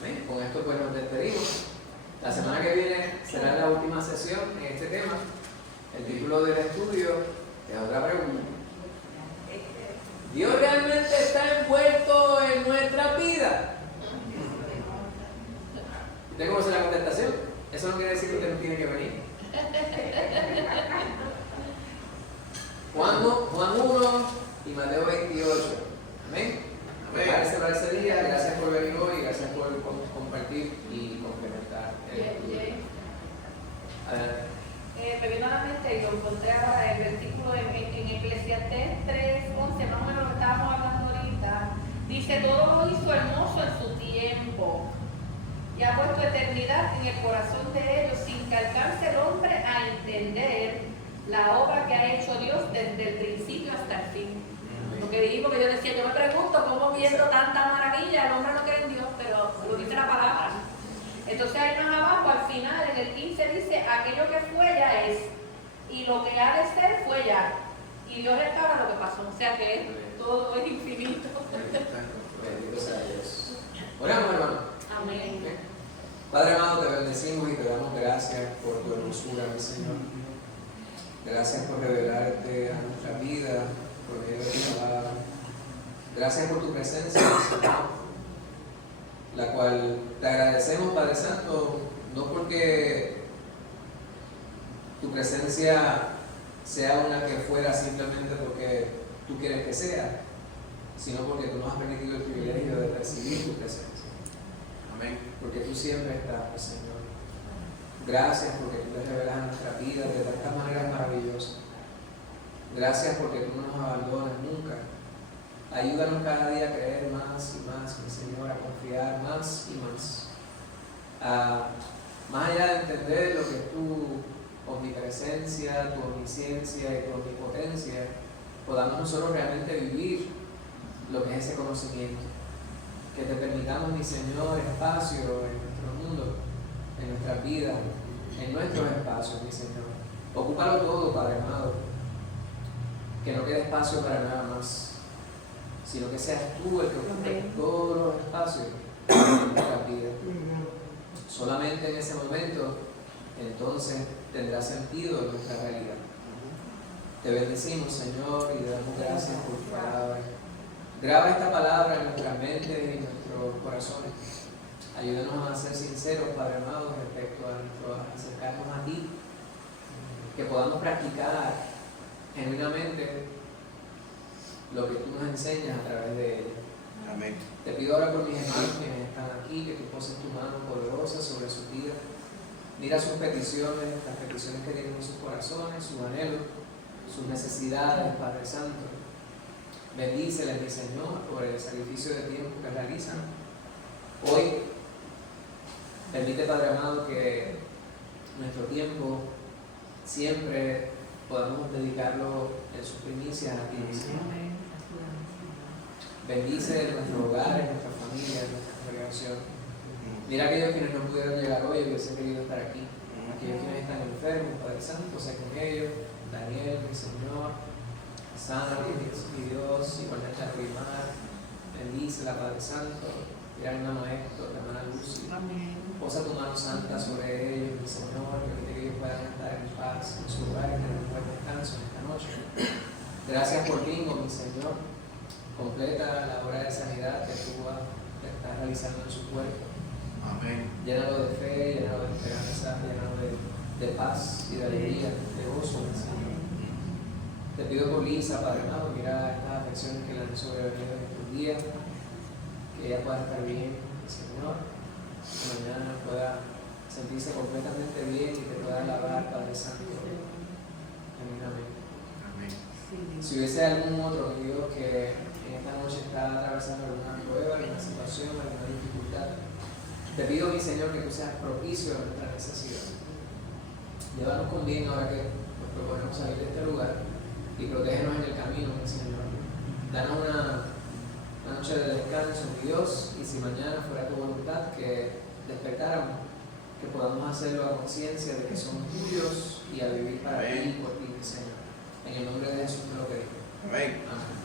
Amén. Con esto pues nos despedimos. La semana que viene será la última sesión en este tema. El título del estudio es otra pregunta. ¿Dios realmente está envuelto en nuestra vida? ¿Usted conoce la contestación? Eso no quiere decir que usted no tiene que venir. Juan 1 y Mateo 28. Amén. Prepárese para ese día. Gracias por venir hoy. Gracias por compartir y complementar el estudio. Adelante. Me vino a la mente y lo encontré ahora el versículo en Eclesiastés 3:11, más o menos lo que estábamos hablando ahorita. Dice: todo lo hizo hermoso en su tiempo y ha puesto eternidad en el corazón de ellos, sin que alcance el hombre a entender la obra que ha hecho Dios desde el principio hasta el fin. Lo que dijimos, que yo decía, yo me pregunto cómo viendo tanta maravilla el hombre no cree en Dios, pero lo dice la palabra. Entonces ahí más abajo, al final, en el 15 dice: aquello que fue ya es, y lo que ha de ser fue ya, y Dios restaura lo que pasó. O sea que todo es infinito. Bendito sea Dios. Oramos, hermano. Amén. Padre amado, te bendecimos y te damos gracias por tu hermosura, mi Señor. Gracias por revelarte a nuestra vida, por medio de tu palabra. Gracias por tu presencia, mi Señor, la cual te agradecemos, Padre Santo, no porque tu presencia sea una que fuera simplemente porque tú quieres que sea, sino porque tú nos has permitido el privilegio de recibir tu presencia. Amén. Porque tú siempre estás, Señor. Gracias porque tú te revelas en nuestra vida de tantas maneras maravillosas. Gracias porque tú no nos abandonas nunca. Ayúdanos cada día a creer más y más, mi Señor, a confiar más y más. Más allá de entender lo que es tu omnipresencia, tu omnisciencia y tu omnipotencia, podamos nosotros realmente vivir lo que es ese conocimiento. Que te permitamos, mi Señor, espacio en nuestro mundo, en nuestras vidas, en nuestros espacios, mi Señor. Ocúpalo todo, Padre amado. Que no quede espacio para nada más, sino que seas tú el que ocupe todos los espacios de nuestra vida. Solamente en ese momento, entonces, tendrá sentido en nuestra realidad. Te bendecimos, Señor, y te damos gracias por tu palabra. Graba esta palabra en nuestra mente y en nuestros corazones. Ayúdanos a ser sinceros, Padre amado, respecto a acercarnos a ti. Que podamos practicar genuinamente lo que tú nos enseñas a través de ella. Amén. Te pido ahora por mis hermanos que están aquí, que tú poses tu mano poderosa sobre sus vidas. Mira sus peticiones, las peticiones que tienen en sus corazones, sus anhelos, sus necesidades, Padre Santo. Bendíceles, mi Señor, por el sacrificio de tiempo que realizan. Hoy, permite, Padre amado, que nuestro tiempo siempre podamos dedicarlo en sus primicias a ti, mi Señor. Bendice nuestros hogares, nuestras familias, nuestra congregación. Mira a aquellos quienes no pudieron llegar hoy y hubiesen querido estar aquí. Aquellos quienes están enfermos, Padre Santo, sé con ellos. Daniel, mi Señor. Sana, mi Dios, igualmente a Rimar. Bendícela, Padre Santo. Mira a mi hermano Héctor, la hermana Lucy. Posa tu mano santa sobre ellos, mi Señor. Permite que ellos puedan estar en paz en su hogar y tener un buen descanso en esta noche. Gracias por Bingo, mi Señor. Completa la obra de sanidad que tú estás realizando en su cuerpo. Amén. Llénalo de fe, llénalo de esperanza, llénalo de paz y de alegría, de gozo, mi Señor. Te pido por Lisa, Padre amado, mira estas afecciones que le han sobrevenido en estos días, que ella pueda estar bien, Señor, que mañana pueda sentirse completamente bien y que pueda alabar, Padre Santo. Amén, amén. Amén. Si hubiese algún otro, mi Dios, que en esta noche está atravesando alguna prueba, alguna situación, alguna dificultad, te pido, mi Señor, que tú seas propicio a nuestra necesidad. Llévanos con bien ahora que nos proponemos salir de este lugar y protégenos en el camino, mi Señor. Danos una noche de descanso. descanso en Dios, y si mañana fuera tu voluntad que despertáramos, que podamos hacerlo a conciencia de que somos tuyos y a vivir para ti y por ti, Señor. En el nombre de Jesús te lo pedimos. Amén. Amén.